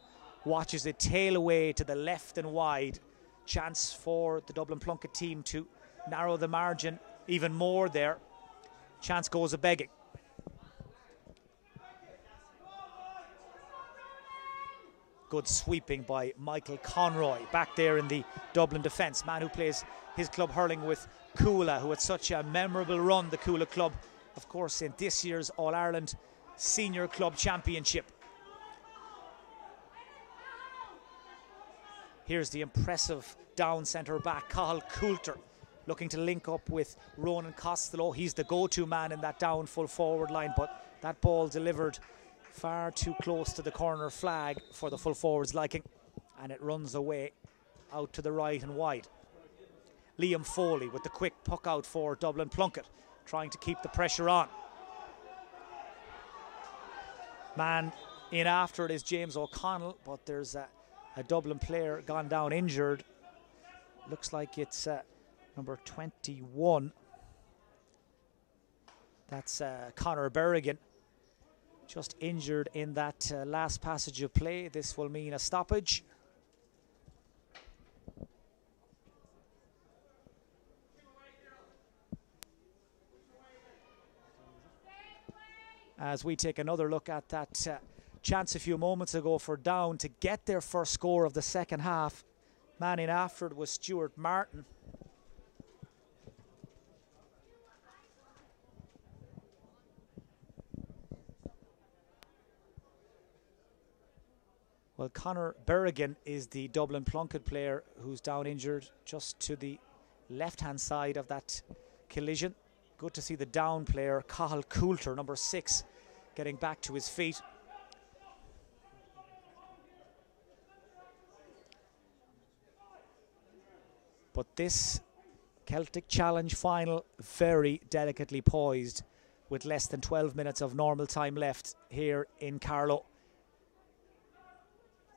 watches it tail away to the left and wide. Chance for the Dublin Plunkett team to narrow the margin even more there. Chance goes a-begging. Good sweeping by Michael Conroy back there in the Dublin defence. Man who plays his club hurling with Coola, who had such a memorable run, the Coola club, of course, in this year's All-Ireland Senior Club Championship. Here's the impressive down centre back, Cathal Coulter, looking to link up with Ronan Costello. He's the go-to man in that down full forward line, but that ball delivered far too close to the corner flag for the full forward's liking, and it runs away out to the right and wide. Liam Foley with the quick puck out for Dublin Plunkett, trying to keep the pressure on. Man in after it is James O'Connell, but there's a Dublin player gone down injured. Looks like it's number 21. That's Conor Berrigan, just injured in that last passage of play. This will mean a stoppage. as we take another look at that chance a few moments ago for Down to get their first score of the second half. Man in after it was Stuart Martin. Well, Conor Berrigan is the Dublin Plunkett player who's down injured just to the left-hand side of that collision. Good to see the Down player, Cathal Coulter, number 6, getting back to his feet. But this Celtic Challenge final very delicately poised with less than 12 minutes of normal time left here in Carlow.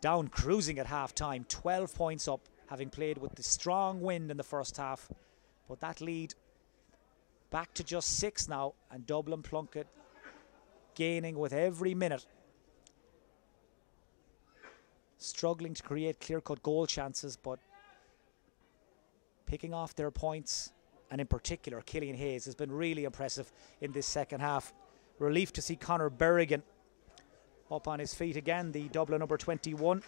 Down cruising at half-time, 12 points up, having played with the strong wind in the first half. But that lead back to just 6 now, and Dublin Plunkett gaining with every minute. Struggling to create clear-cut goal chances, but picking off their points, and in particular Killian Hayes has been really impressive in this second half. Relief to see Conor Berrigan up on his feet again, the Dublin number 21.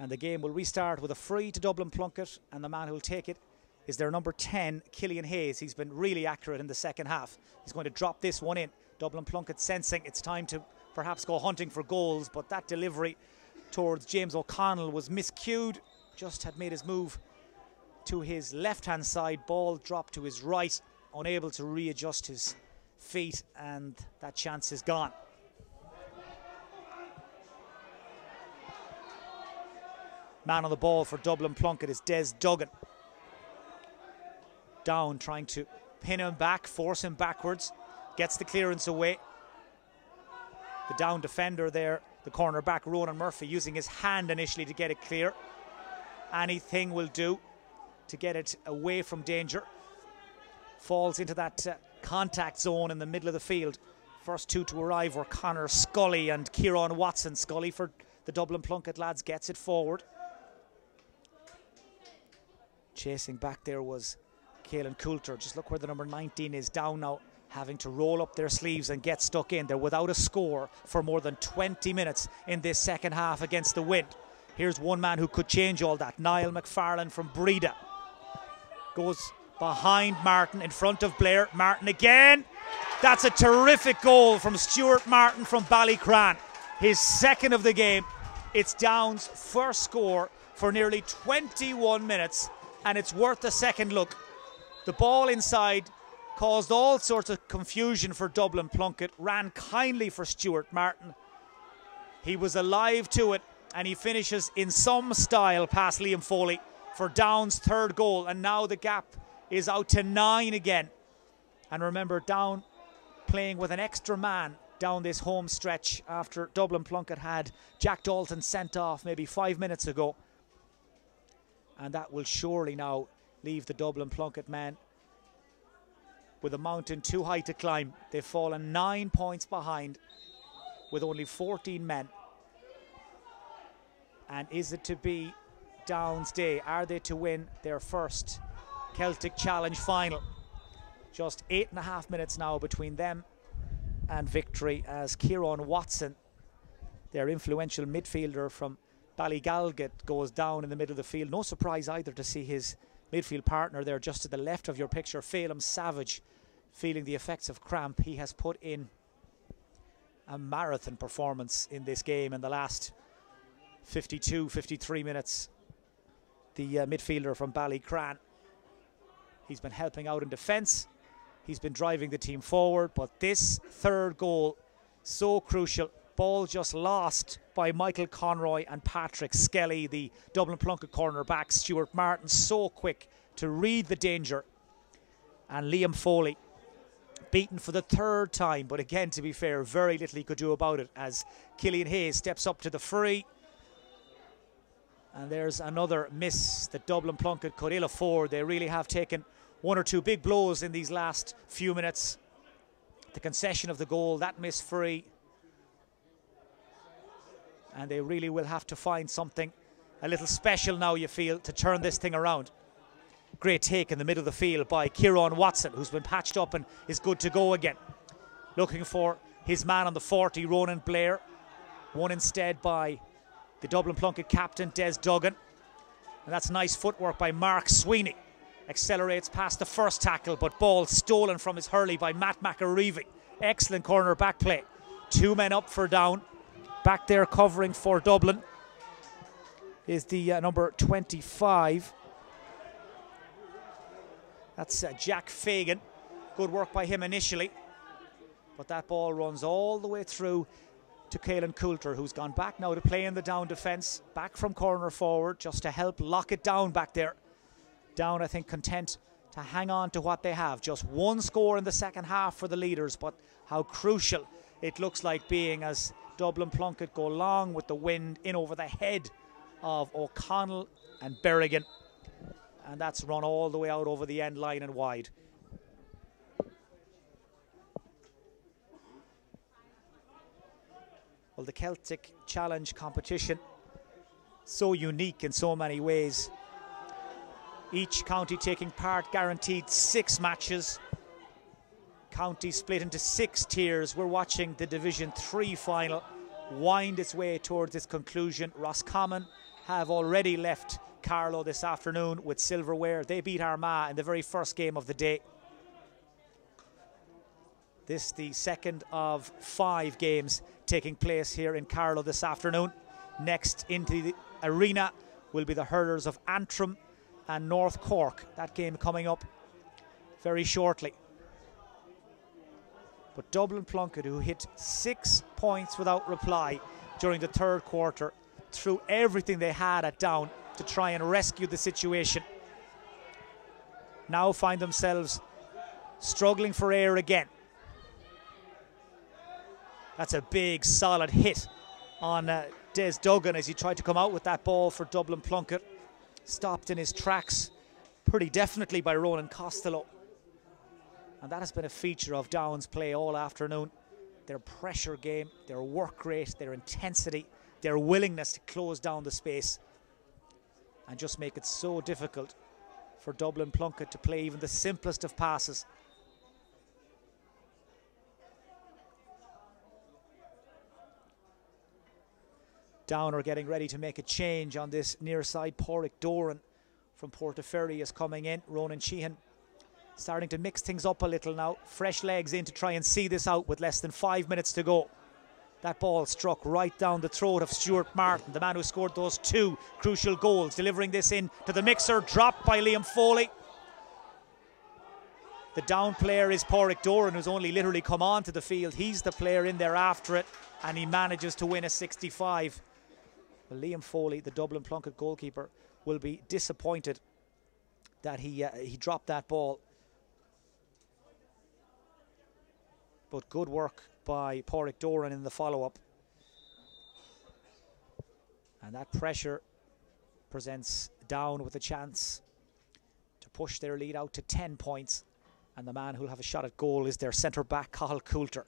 And the game will restart with a free to Dublin Plunkett, and the man who will take it is their number 10, Killian Hayes. He's been really accurate in the second half. He's going to drop this one in. Dublin Plunkett sensing it's time to perhaps go hunting for goals, but that delivery towards James O'Connell was miscued. Just had made his move to his left-hand side, ball dropped to his right, unable to readjust his feet, and that chance is gone. Man on the ball for Dublin Plunkett is Des Duggan. Down trying to pin him back, force him backwards, gets the clearance away. The Down defender there, the cornerback Ronan Murphy, using his hand initially to get it clear. Anything will do to get it away from danger. Falls into that contact zone in the middle of the field. First two to arrive were Conor Scully and Kieran Watson. Scully for the Dublin Plunkett lads gets it forward. Chasing back there was Cathal Coulter. Just look where the number 19 is. Down now, having to roll up their sleeves and get stuck in. They're without a score for more than 20 minutes in this second half against the wind. Here's one man who could change all that. Niall McFarlane from Breda. Goes behind Martin, in front of Blair. Martin again. That's a terrific goal from Stuart Martin from Ballycran. His second of the game. It's Down's first score for nearly 21 minutes, and it's worth a second look. The ball inside caused all sorts of confusion for Dublin Plunkett. Ran kindly for Stuart Martin. He was alive to it, and he finishes in some style past Liam Foley for Down's third goal, and now the gap is out to 9 again. And remember, Down playing with an extra man down this home stretch after Dublin Plunkett had Jack Dalton sent off maybe 5 minutes ago, and that will surely now leave the Dublin Plunkett men with a mountain too high to climb. They've fallen 9 points behind with only 14 men. And is it to be Down's day? Are they to win their first Celtic Challenge final? Just 8.5 minutes now between them and victory, as Kieran Watson, their influential midfielder from Ballygalget, goes down in the middle of the field. No surprise either to see his midfield partner there just to the left of your picture, Phelim Savage, feeling the effects of cramp. He has put in a marathon performance in this game in the last 53 minutes. The midfielder from Ballycran, he's been helping out in defence, he's been driving the team forward, but this third goal, so crucial. Ball just lost by Michael Conroy and Patrick Skelly, the Dublin Plunkett cornerback. Stuart Martin so quick to read the danger, and Liam Foley beaten for the third time, but again, to be fair, very little he could do about it as Killian Hayes steps up to the free. And there's another miss that Dublin Plunkett could ill afford. They really have taken one or two big blows in these last few minutes. The concession of the goal, that miss free. And they really will have to find something a little special now, you feel, to turn this thing around. Great take in the middle of the field by Kieran Watson, who's been patched up and is good to go again. Looking for his man on the 40, Ronan Blair. Won instead by the Dublin Plunkett captain, Des Duggan. And that's nice footwork by Mark Sweeney. Accelerates past the first tackle, but ball stolen from his hurley by Matt McAreevy. Excellent corner back play. 2 men up for down. Back there covering for Dublin is the number 25. That's Jack Fagan. Good work by him initially. But that ball runs all the way through to Caelan Coulter, who's gone back now to play in the down defence. Back from corner forward just to help lock it down back there. Down, I think, content to hang on to what they have. Just one score in the second half for the leaders, but how crucial it looks like being as Dublin Plunkett go long with the wind in over the head of O'Connell and Berrigan. And that's run all the way out over the end line and wide. Well, the Celtic Challenge competition, so unique in so many ways. Each county taking part guaranteed 6 matches. County split into 6 tiers. We're watching the Division 3 final wind its way towards its conclusion. Roscommon have already left Carlow this afternoon with silverware. They beat Armagh in the very first game of the day. This the second of 5 games taking place here in Carlow this afternoon. Next into the arena will be the hurlers of Antrim and North Cork. That game coming up very shortly. But Dublin Plunkett, who hit 6 points without reply during the third quarter, threw everything they had at down to try and rescue the situation, now find themselves struggling for air again. That's a big solid hit on Des Duggan as he tried to come out with that ball for Dublin Plunkett. Stopped in his tracks pretty definitely by Ronan Costello. And that has been a feature of Down's play all afternoon. Their pressure game, their work rate, their intensity, their willingness to close down the space and just make it so difficult for Dublin Plunkett to play even the simplest of passes. Down are getting ready to make a change on this near side. Pádraig Doran from Portaferry is coming in. Ronan Sheehan starting to mix things up a little now. Fresh legs in to try and see this out with less than 5 minutes to go. That ball struck right down the throat of Stuart Martin, the man who scored those 2 crucial goals. Delivering this in to the mixer, dropped by Liam Foley. The down player is Pádraig Doran, who's only literally come onto the field. He's the player in there after it, and he manages to win a 65. Well, Liam Foley, the Dublin Plunkett goalkeeper, will be disappointed that he dropped that ball. But good work by Pádraig Doran in the follow-up. And that pressure presents Down with a chance to push their lead out to 10 points. And the man who'll have a shot at goal is their centre-back, Cathal Coulter.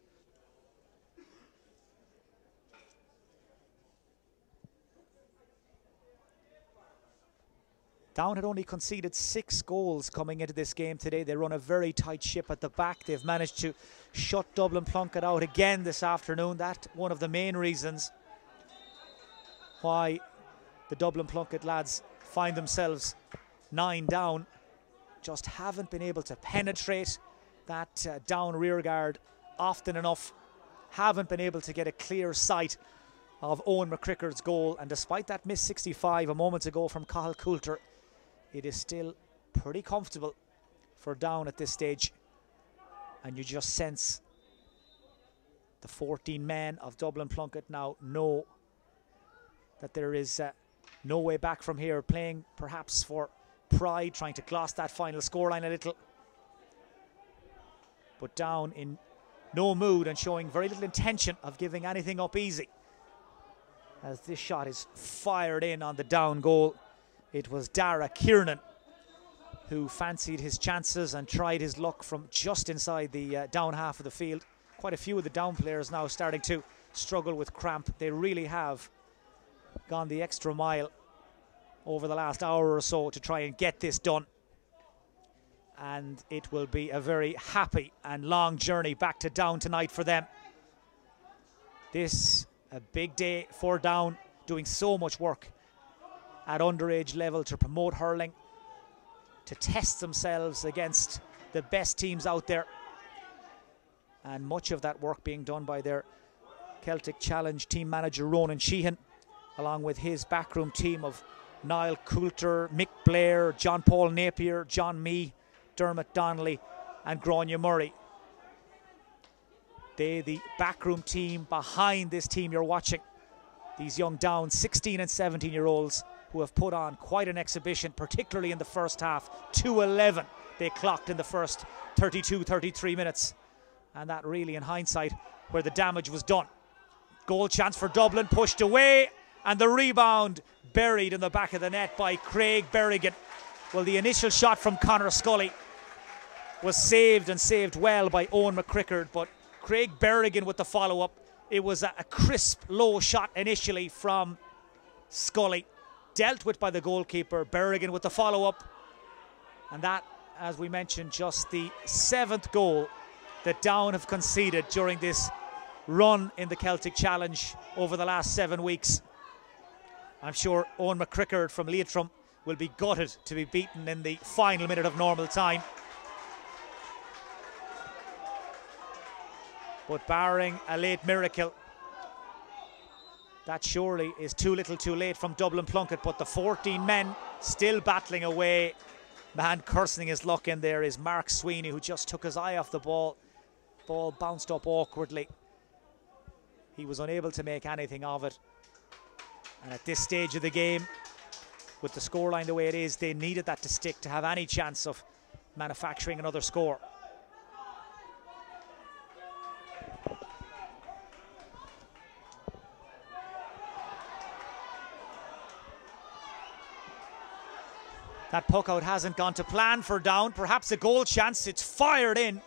Down had only conceded 6 goals coming into this game today. They run a very tight ship at the back. They've managed to shut Dublin Plunkett out again this afternoon. That's one of the main reasons why the Dublin Plunkett lads find themselves 9 down. Just haven't been able to penetrate that down rear guard often enough. Haven't been able to get a clear sight of Owen McCricker's goal. And despite that missed 65 a moment ago from Cathal Coulter, it is still pretty comfortable for Down at this stage. And you just sense the 14 men of Dublin Plunkett now know that there is no way back from here, playing perhaps for pride, trying to gloss that final scoreline a little. But Down in no mood and showing very little intention of giving anything up easy. As this shot is fired in on the Down goal, it was Dara Kiernan who fancied his chances and tried his luck from just inside the down half of the field. Quite a few of the Down players now starting to struggle with cramp. They really have gone the extra mile over the last hour or so to try and get this done. and it will be a very happy and long journey back to Down tonight for them. This a big day for Down, doing so much work at underage level to promote hurling, to test themselves against the best teams out there, and much of that work being done by their Celtic Challenge team manager Ronan Sheehan, along with his backroom team of Niall Coulter, Mick Blair, John Paul Napier, John Mee, Dermot Donnelly and Grania Murray. They the backroom team behind this team you're watching. These young Down 16 and 17 year olds who have put on quite an exhibition, particularly in the first half. 2:11 they clocked in the first 33 minutes, and that really in hindsight where the damage was done. Goal chance for Dublin, pushed away, and the rebound buried in the back of the net by Craig Berrigan. Well, the initial shot from Conor Scully was saved, and saved well, by Owen McCrickard, but Craig Berrigan with the follow-up. It was a crisp, low shot initially from Scully, dealt with by the goalkeeper. Berrigan with the follow-up, and that, as we mentioned, just the 7th goal that Down have conceded during this run in the Celtic Challenge over the last 7 weeks. I'm sure Owen McCrickard from Leitrim will be gutted to be beaten in the final minute of normal time. But barring a late miracle, that surely is too little too late from Dublin Plunkett. But the 14 men still battling away. Man cursing his luck in there is Mark Sweeney, who just took his eye off the ball. Ball bounced up awkwardly. He was unable to make anything of it. And at this stage of the game, with the scoreline the way it is, they needed that to stick to have any chance of manufacturing another score. That puck out hasn't gone to plan for Down. Perhaps a goal chance. It's fired in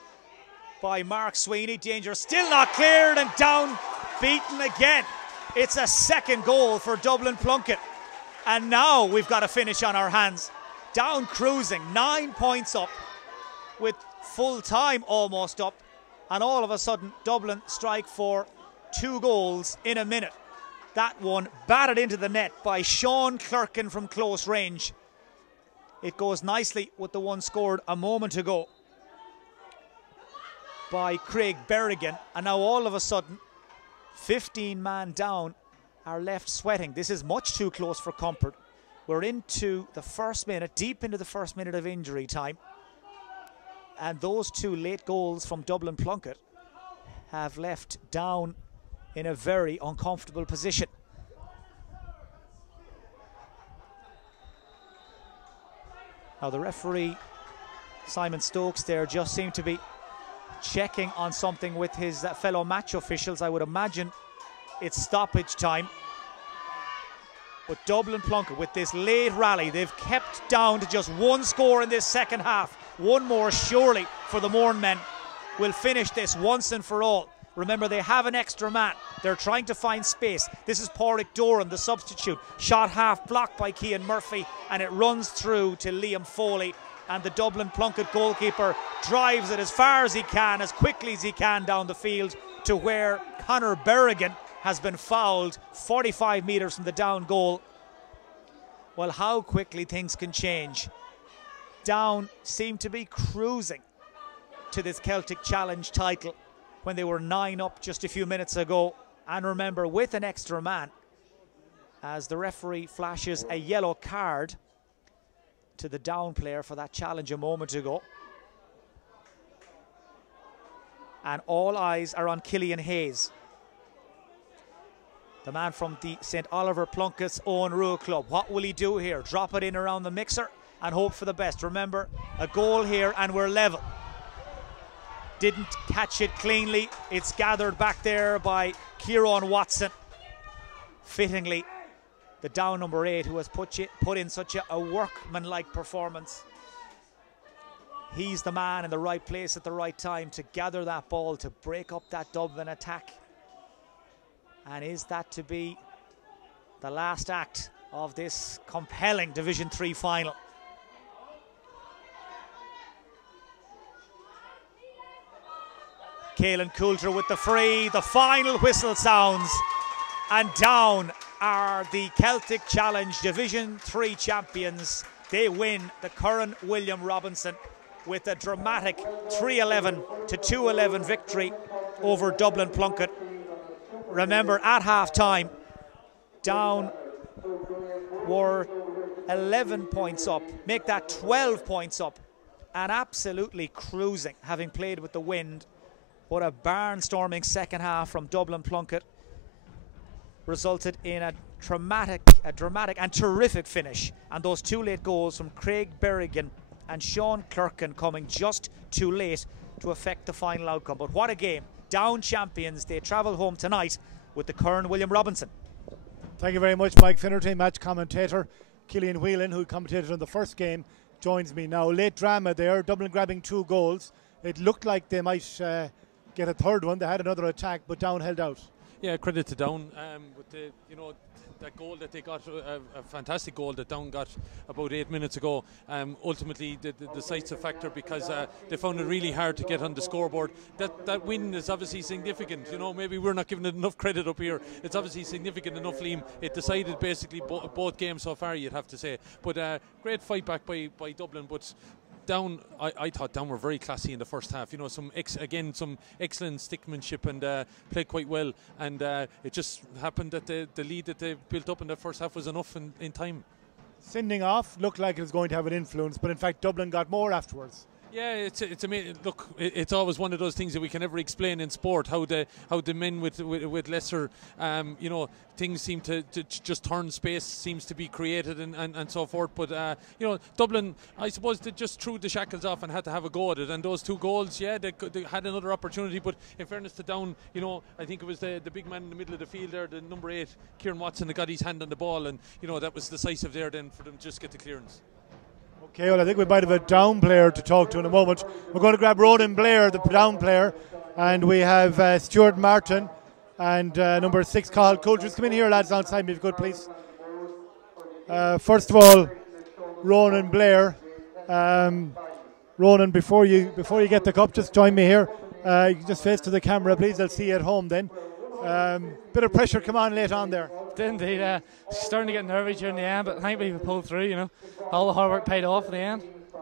by Mark Sweeney. Danger still not cleared, and Down beaten again. It's a second goal for Dublin Plunkett. And now we've got a finish on our hands. Down cruising, 9 points up with full time almost up. And all of a sudden, Dublin strike for 2 goals in a minute. That one batted into the net by Sean Clerkin from close range. It goes nicely with the one scored a moment ago by Craig Berrigan. And now all of a sudden, 15 man Down are left sweating. This is much too close for comfort. We're into the first minute, deep into the first minute of injury time. And those 2 late goals from Dublin Plunkett have left Down in a very uncomfortable position. Now the referee, Simon Stokes, there just seemed to be checking on something with his fellow match officials. I would imagine it's stoppage time. But Dublin Plunkett, with this late rally, they've kept Down to just 1 score in this second half. One more surely for the Mourne men will finish this once and for all. Remember, they have an extra man. They're trying to find space. This is Pádraig Doran, the substitute. Shot half blocked by Cian Murphy, and it runs through to Liam Foley. And the Dublin Plunkett goalkeeper drives it as far as he can, as quickly as he can down the field to where Conor Berrigan has been fouled 45 metres from the Down goal. Well, how quickly things can change. Down seem to be cruising to this Celtic Challenge title when they were 9 up just a few minutes ago. And remember, with an extra man, as the referee flashes a yellow card to the Down player for that challenge a moment ago. And all eyes are on Killian Hayes, the man from the St. Oliver Plunkett's own Rule Club. What will he do here? Drop it in around the mixer and hope for the best. Remember, a goal here and we're level. Didn't catch it cleanly. It's gathered back there by Kieran Watson. Fittingly, the Down number 8, who has put in such a workmanlike performance. He's the man in the right place at the right time to gather that ball, to break up that Dublin attack. And is that to be the last act of this compelling Division 3 final? Caelan Coulter with the free. The final whistle sounds, and down are the Celtic Challenge Division 3 champions. They win the Kieran William Robinson with a dramatic 3-11 to 2-11 victory over Dublin Plunkett. Remember, at half-time, down were 11 points up, make that 12 points up, and absolutely cruising, having played with the wind. But a barnstorming second half from Dublin Plunkett resulted in a dramatic and terrific finish, and those two late goals from Craig Berrigan and Sean Clerkin coming just too late to affect the final outcome. But what a game. Down champions, they travel home tonight with the Kieran William Robinson. Thank you very much, Mike Finnerty. Match commentator Killian Whelan, who commentated on the first game, joins me now. Late drama there, Dublin grabbing 2 goals. It looked like they might get a third one. They had another attack, but Down held out. Yeah, credit to Down with the, that goal that they got, a fantastic goal that Down got about 8 minutes ago. Ultimately, the decisive factor, because they found it really hard to get on the scoreboard. That win is obviously significant. Maybe we're not giving it enough credit up here. It's obviously significant enough, Liam. It decided basically both games so far, you'd have to say. But great fight back by Dublin, but Down, I thought Down were very classy in the first half. Some excellent stickmanship and played quite well. And it just happened that the lead that they built up in the first half was enough in time. Sending off looked like it was going to have an influence, but in fact Dublin got more afterwards. Yeah, it's amazing. Look, it's always one of those things that we can never explain in sport. How the men with lesser, things seem to just turn. Space seems to be created and so forth. But Dublin, I suppose, they just threw the shackles off and had to have a go at it. And those 2 goals, yeah, they had another opportunity. But in fairness to Down, I think it was the big man in the middle of the field there, the number 8, Kieran Watson, that got his hand on the ball, and that was decisive there then for them to just get the clearance. Okay, well, I think we might have a Down player to talk to in a moment. We're going to grab Ronan Blair, the Down player, and we have Stuart Martin and number 6, Cathal Coulter. Just come in here, lads, outside me, if you could, please. First of all, Ronan Blair. Ronan, before you get the cup, just join me here. You can just face to the camera, please. I'll see you at home then. Bit of pressure come on late on there. Indeed, starting to get nervy during the end, but thankfully we pulled through. All the hard work paid off in the end.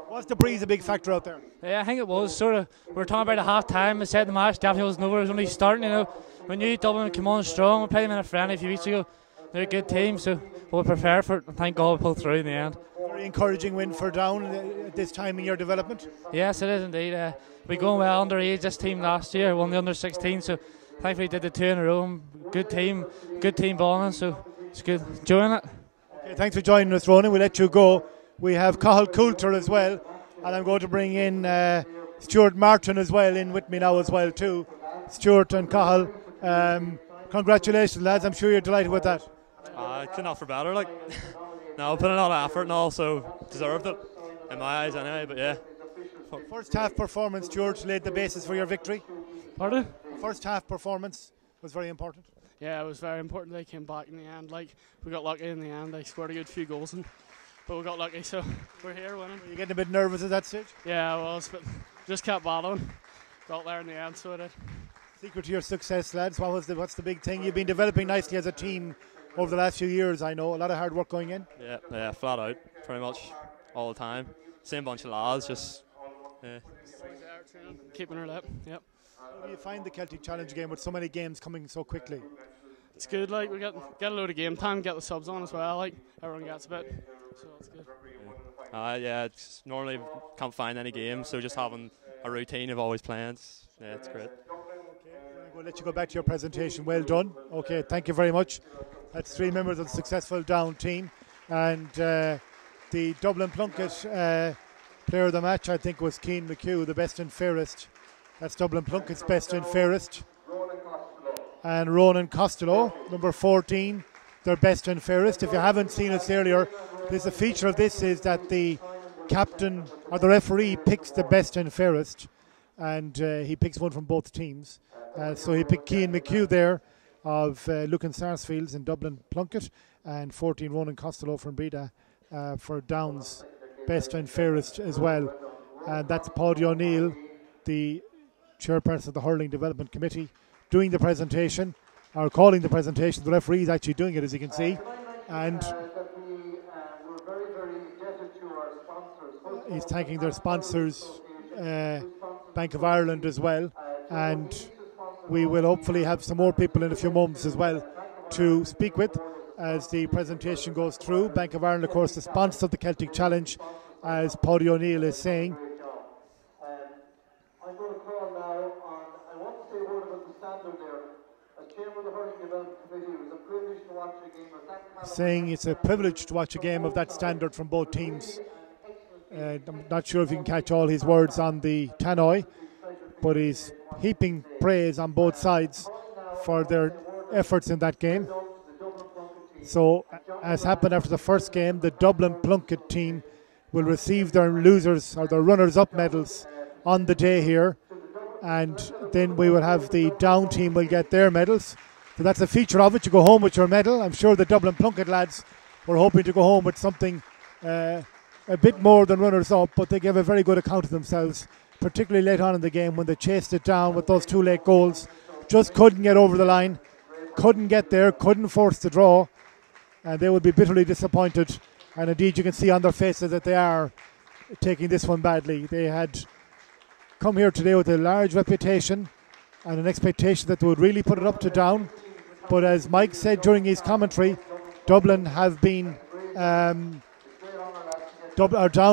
Was the breeze a big factor out there? Yeah, I think it was. Sort of, we were talking about at half time. I said the match definitely wasn't over. It was only starting. We knew Dublin would come on strong. We played them in a friendly a few weeks ago. They're a good team, so we'll prepare for it, and thank God we pulled through in the end. Very encouraging win for Down at this time in your development. Yes, it is indeed. We going well underage. This team last year won the under 16, so thankfully did the 2 in a row. Good team balling, so it's good. Enjoying it. Okay, thanks for joining us, Ronan. We'll let you go. We have Cathal Coulter as well, and I'm going to bring in Stuart Martin as well in with me now as well too. Stuart and Cathal, congratulations, lads. I'm sure you're delighted with that. I couldn't offer better. No, put in a lot of effort and also deserved it in my eyes anyway. But yeah. First half performance, Stuart, laid the basis for your victory. Pardon? First half performance was very important. Yeah, it was very important. They came back in the end. We got lucky in the end. They scored a good few goals, but we got lucky, so we're here winning. Were you getting a bit nervous at that stage? Yeah, I was, but just kept battling. Got there in the end, so I did. Secret to your success, lads. What's the big thing? You've been developing nicely as a team over the last few years. I know a lot of hard work going in. Yeah, flat out, pretty much all the time. Same bunch of lads, just keeping her lip. Yep. How do you find the Celtic Challenge game with so many games coming so quickly? It's good. We get a load of game time, get the subs on as well. Everyone gets a bit, so it's good. It's normally can't find any games, so just having a routine of always playing, it's great. Okay, we'll let you go back to your presentation. Well done. Okay, thank you very much. That's 3 members of the successful Down team, and the Dublin Plunkett player of the match, I think, was Kieran McHugh, the best and fairest. That's Dublin Plunkett's best and fairest. And Ronan Costello, number 14, their best and fairest. If you haven't seen us earlier, there's a feature of this is that the captain or the referee picks the best and fairest, and he picks one from both teams. So he picked Kieran McHugh there of Lucan Sarsfields in Dublin Plunkett, and 14 Ronan Costello from Breda for Down's best and fairest as well. And that's Paul O'Neill, the chairperson of the Hurling Development Committee, doing the presentation, or calling the presentation. The referee is actually doing it, as you can see. And he's thanking their sponsors, Bank of Ireland as well. And we will hopefully have some more people in a few moments as well to speak with as the presentation goes through. Bank of Ireland, of course, the sponsor of the Celtic Challenge, as Paddy O'Neill is saying. I'm going to call now on, I want to say a word about the standard there. As chairman of the Hurling Development Committee, it was a privilege to watch a game of that. Saying it's a privilege to watch a game of that standard from both teams. I'm not sure if you can catch all his words on the tannoy, but he's heaping praise on both sides for their efforts in that game. So, as happened after the first game, the Dublin Plunkett team will receive their losers or their runners-up medals on the day here, and then we will have the down team will get their medals. So that's a feature of it. You go home with your medal. I'm sure the Dublin Plunkett lads were hoping to go home with something a bit more than runners-up, but they gave a very good account of themselves, particularly late on in the game when they chased it down with those 2 late goals. Just couldn't get over the line, couldn't get there, couldn't force the draw, and they would be bitterly disappointed. And indeed you can see on their faces that they are taking this one badly. They had come here today with a large reputation and an expectation that they would really put it up to Down. But as Mike said during his commentary, Dublin have been Down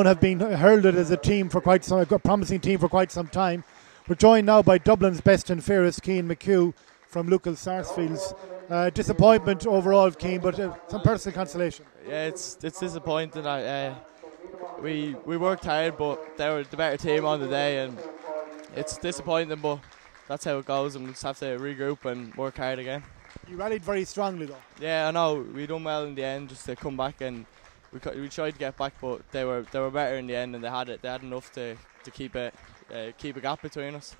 have been heralded as a team for quite some, a promising team for quite some time. We're joined now by Dublin's best and fairest, Kieran McHugh from Lucal Sarsfields. Disappointment overall of Keane, but some personal consolation. Yeah, it's disappointing. We worked hard, but they were the better team on the day, and it's disappointing, but that's how it goes, and we just have to regroup and work hard again. You rallied very strongly though. Yeah, I know. We done well in the end just to come back, and we tried to get back, but they were better in the end, and they had enough to keep a gap between us.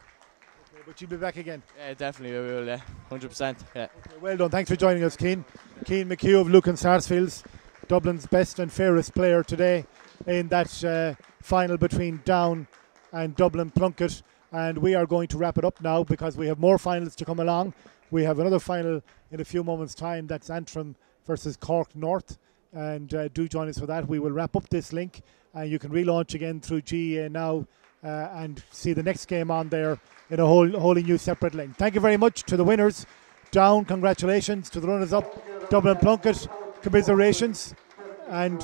Okay, but you'll be back again. Yeah, definitely we will. Yeah, 100%. Yeah. Okay, well done. Thanks for joining us, Keane. Keane McHugh of Lucan Sarsfields, Dublin's best and fairest player today in that final between Down and Dublin Plunkett. And we are going to wrap it up now because we have more finals to come along. We have another final in a few moments' time. That's Antrim versus Cork North. And do join us for that. We will wrap up this link. You can relaunch again through GEA now and see the next game on there in a wholly new separate link. Thank you very much to the winners. Down, congratulations. To the runners-up, Dublin Plunkett, commiserations. And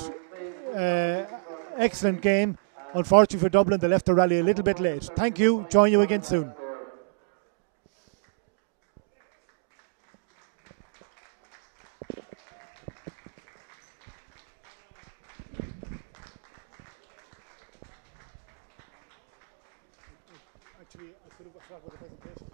excellent game. Unfortunately for Dublin, they left the rally a little bit late. Thank you. Join you again soon. Actually, I could have started with the presentation.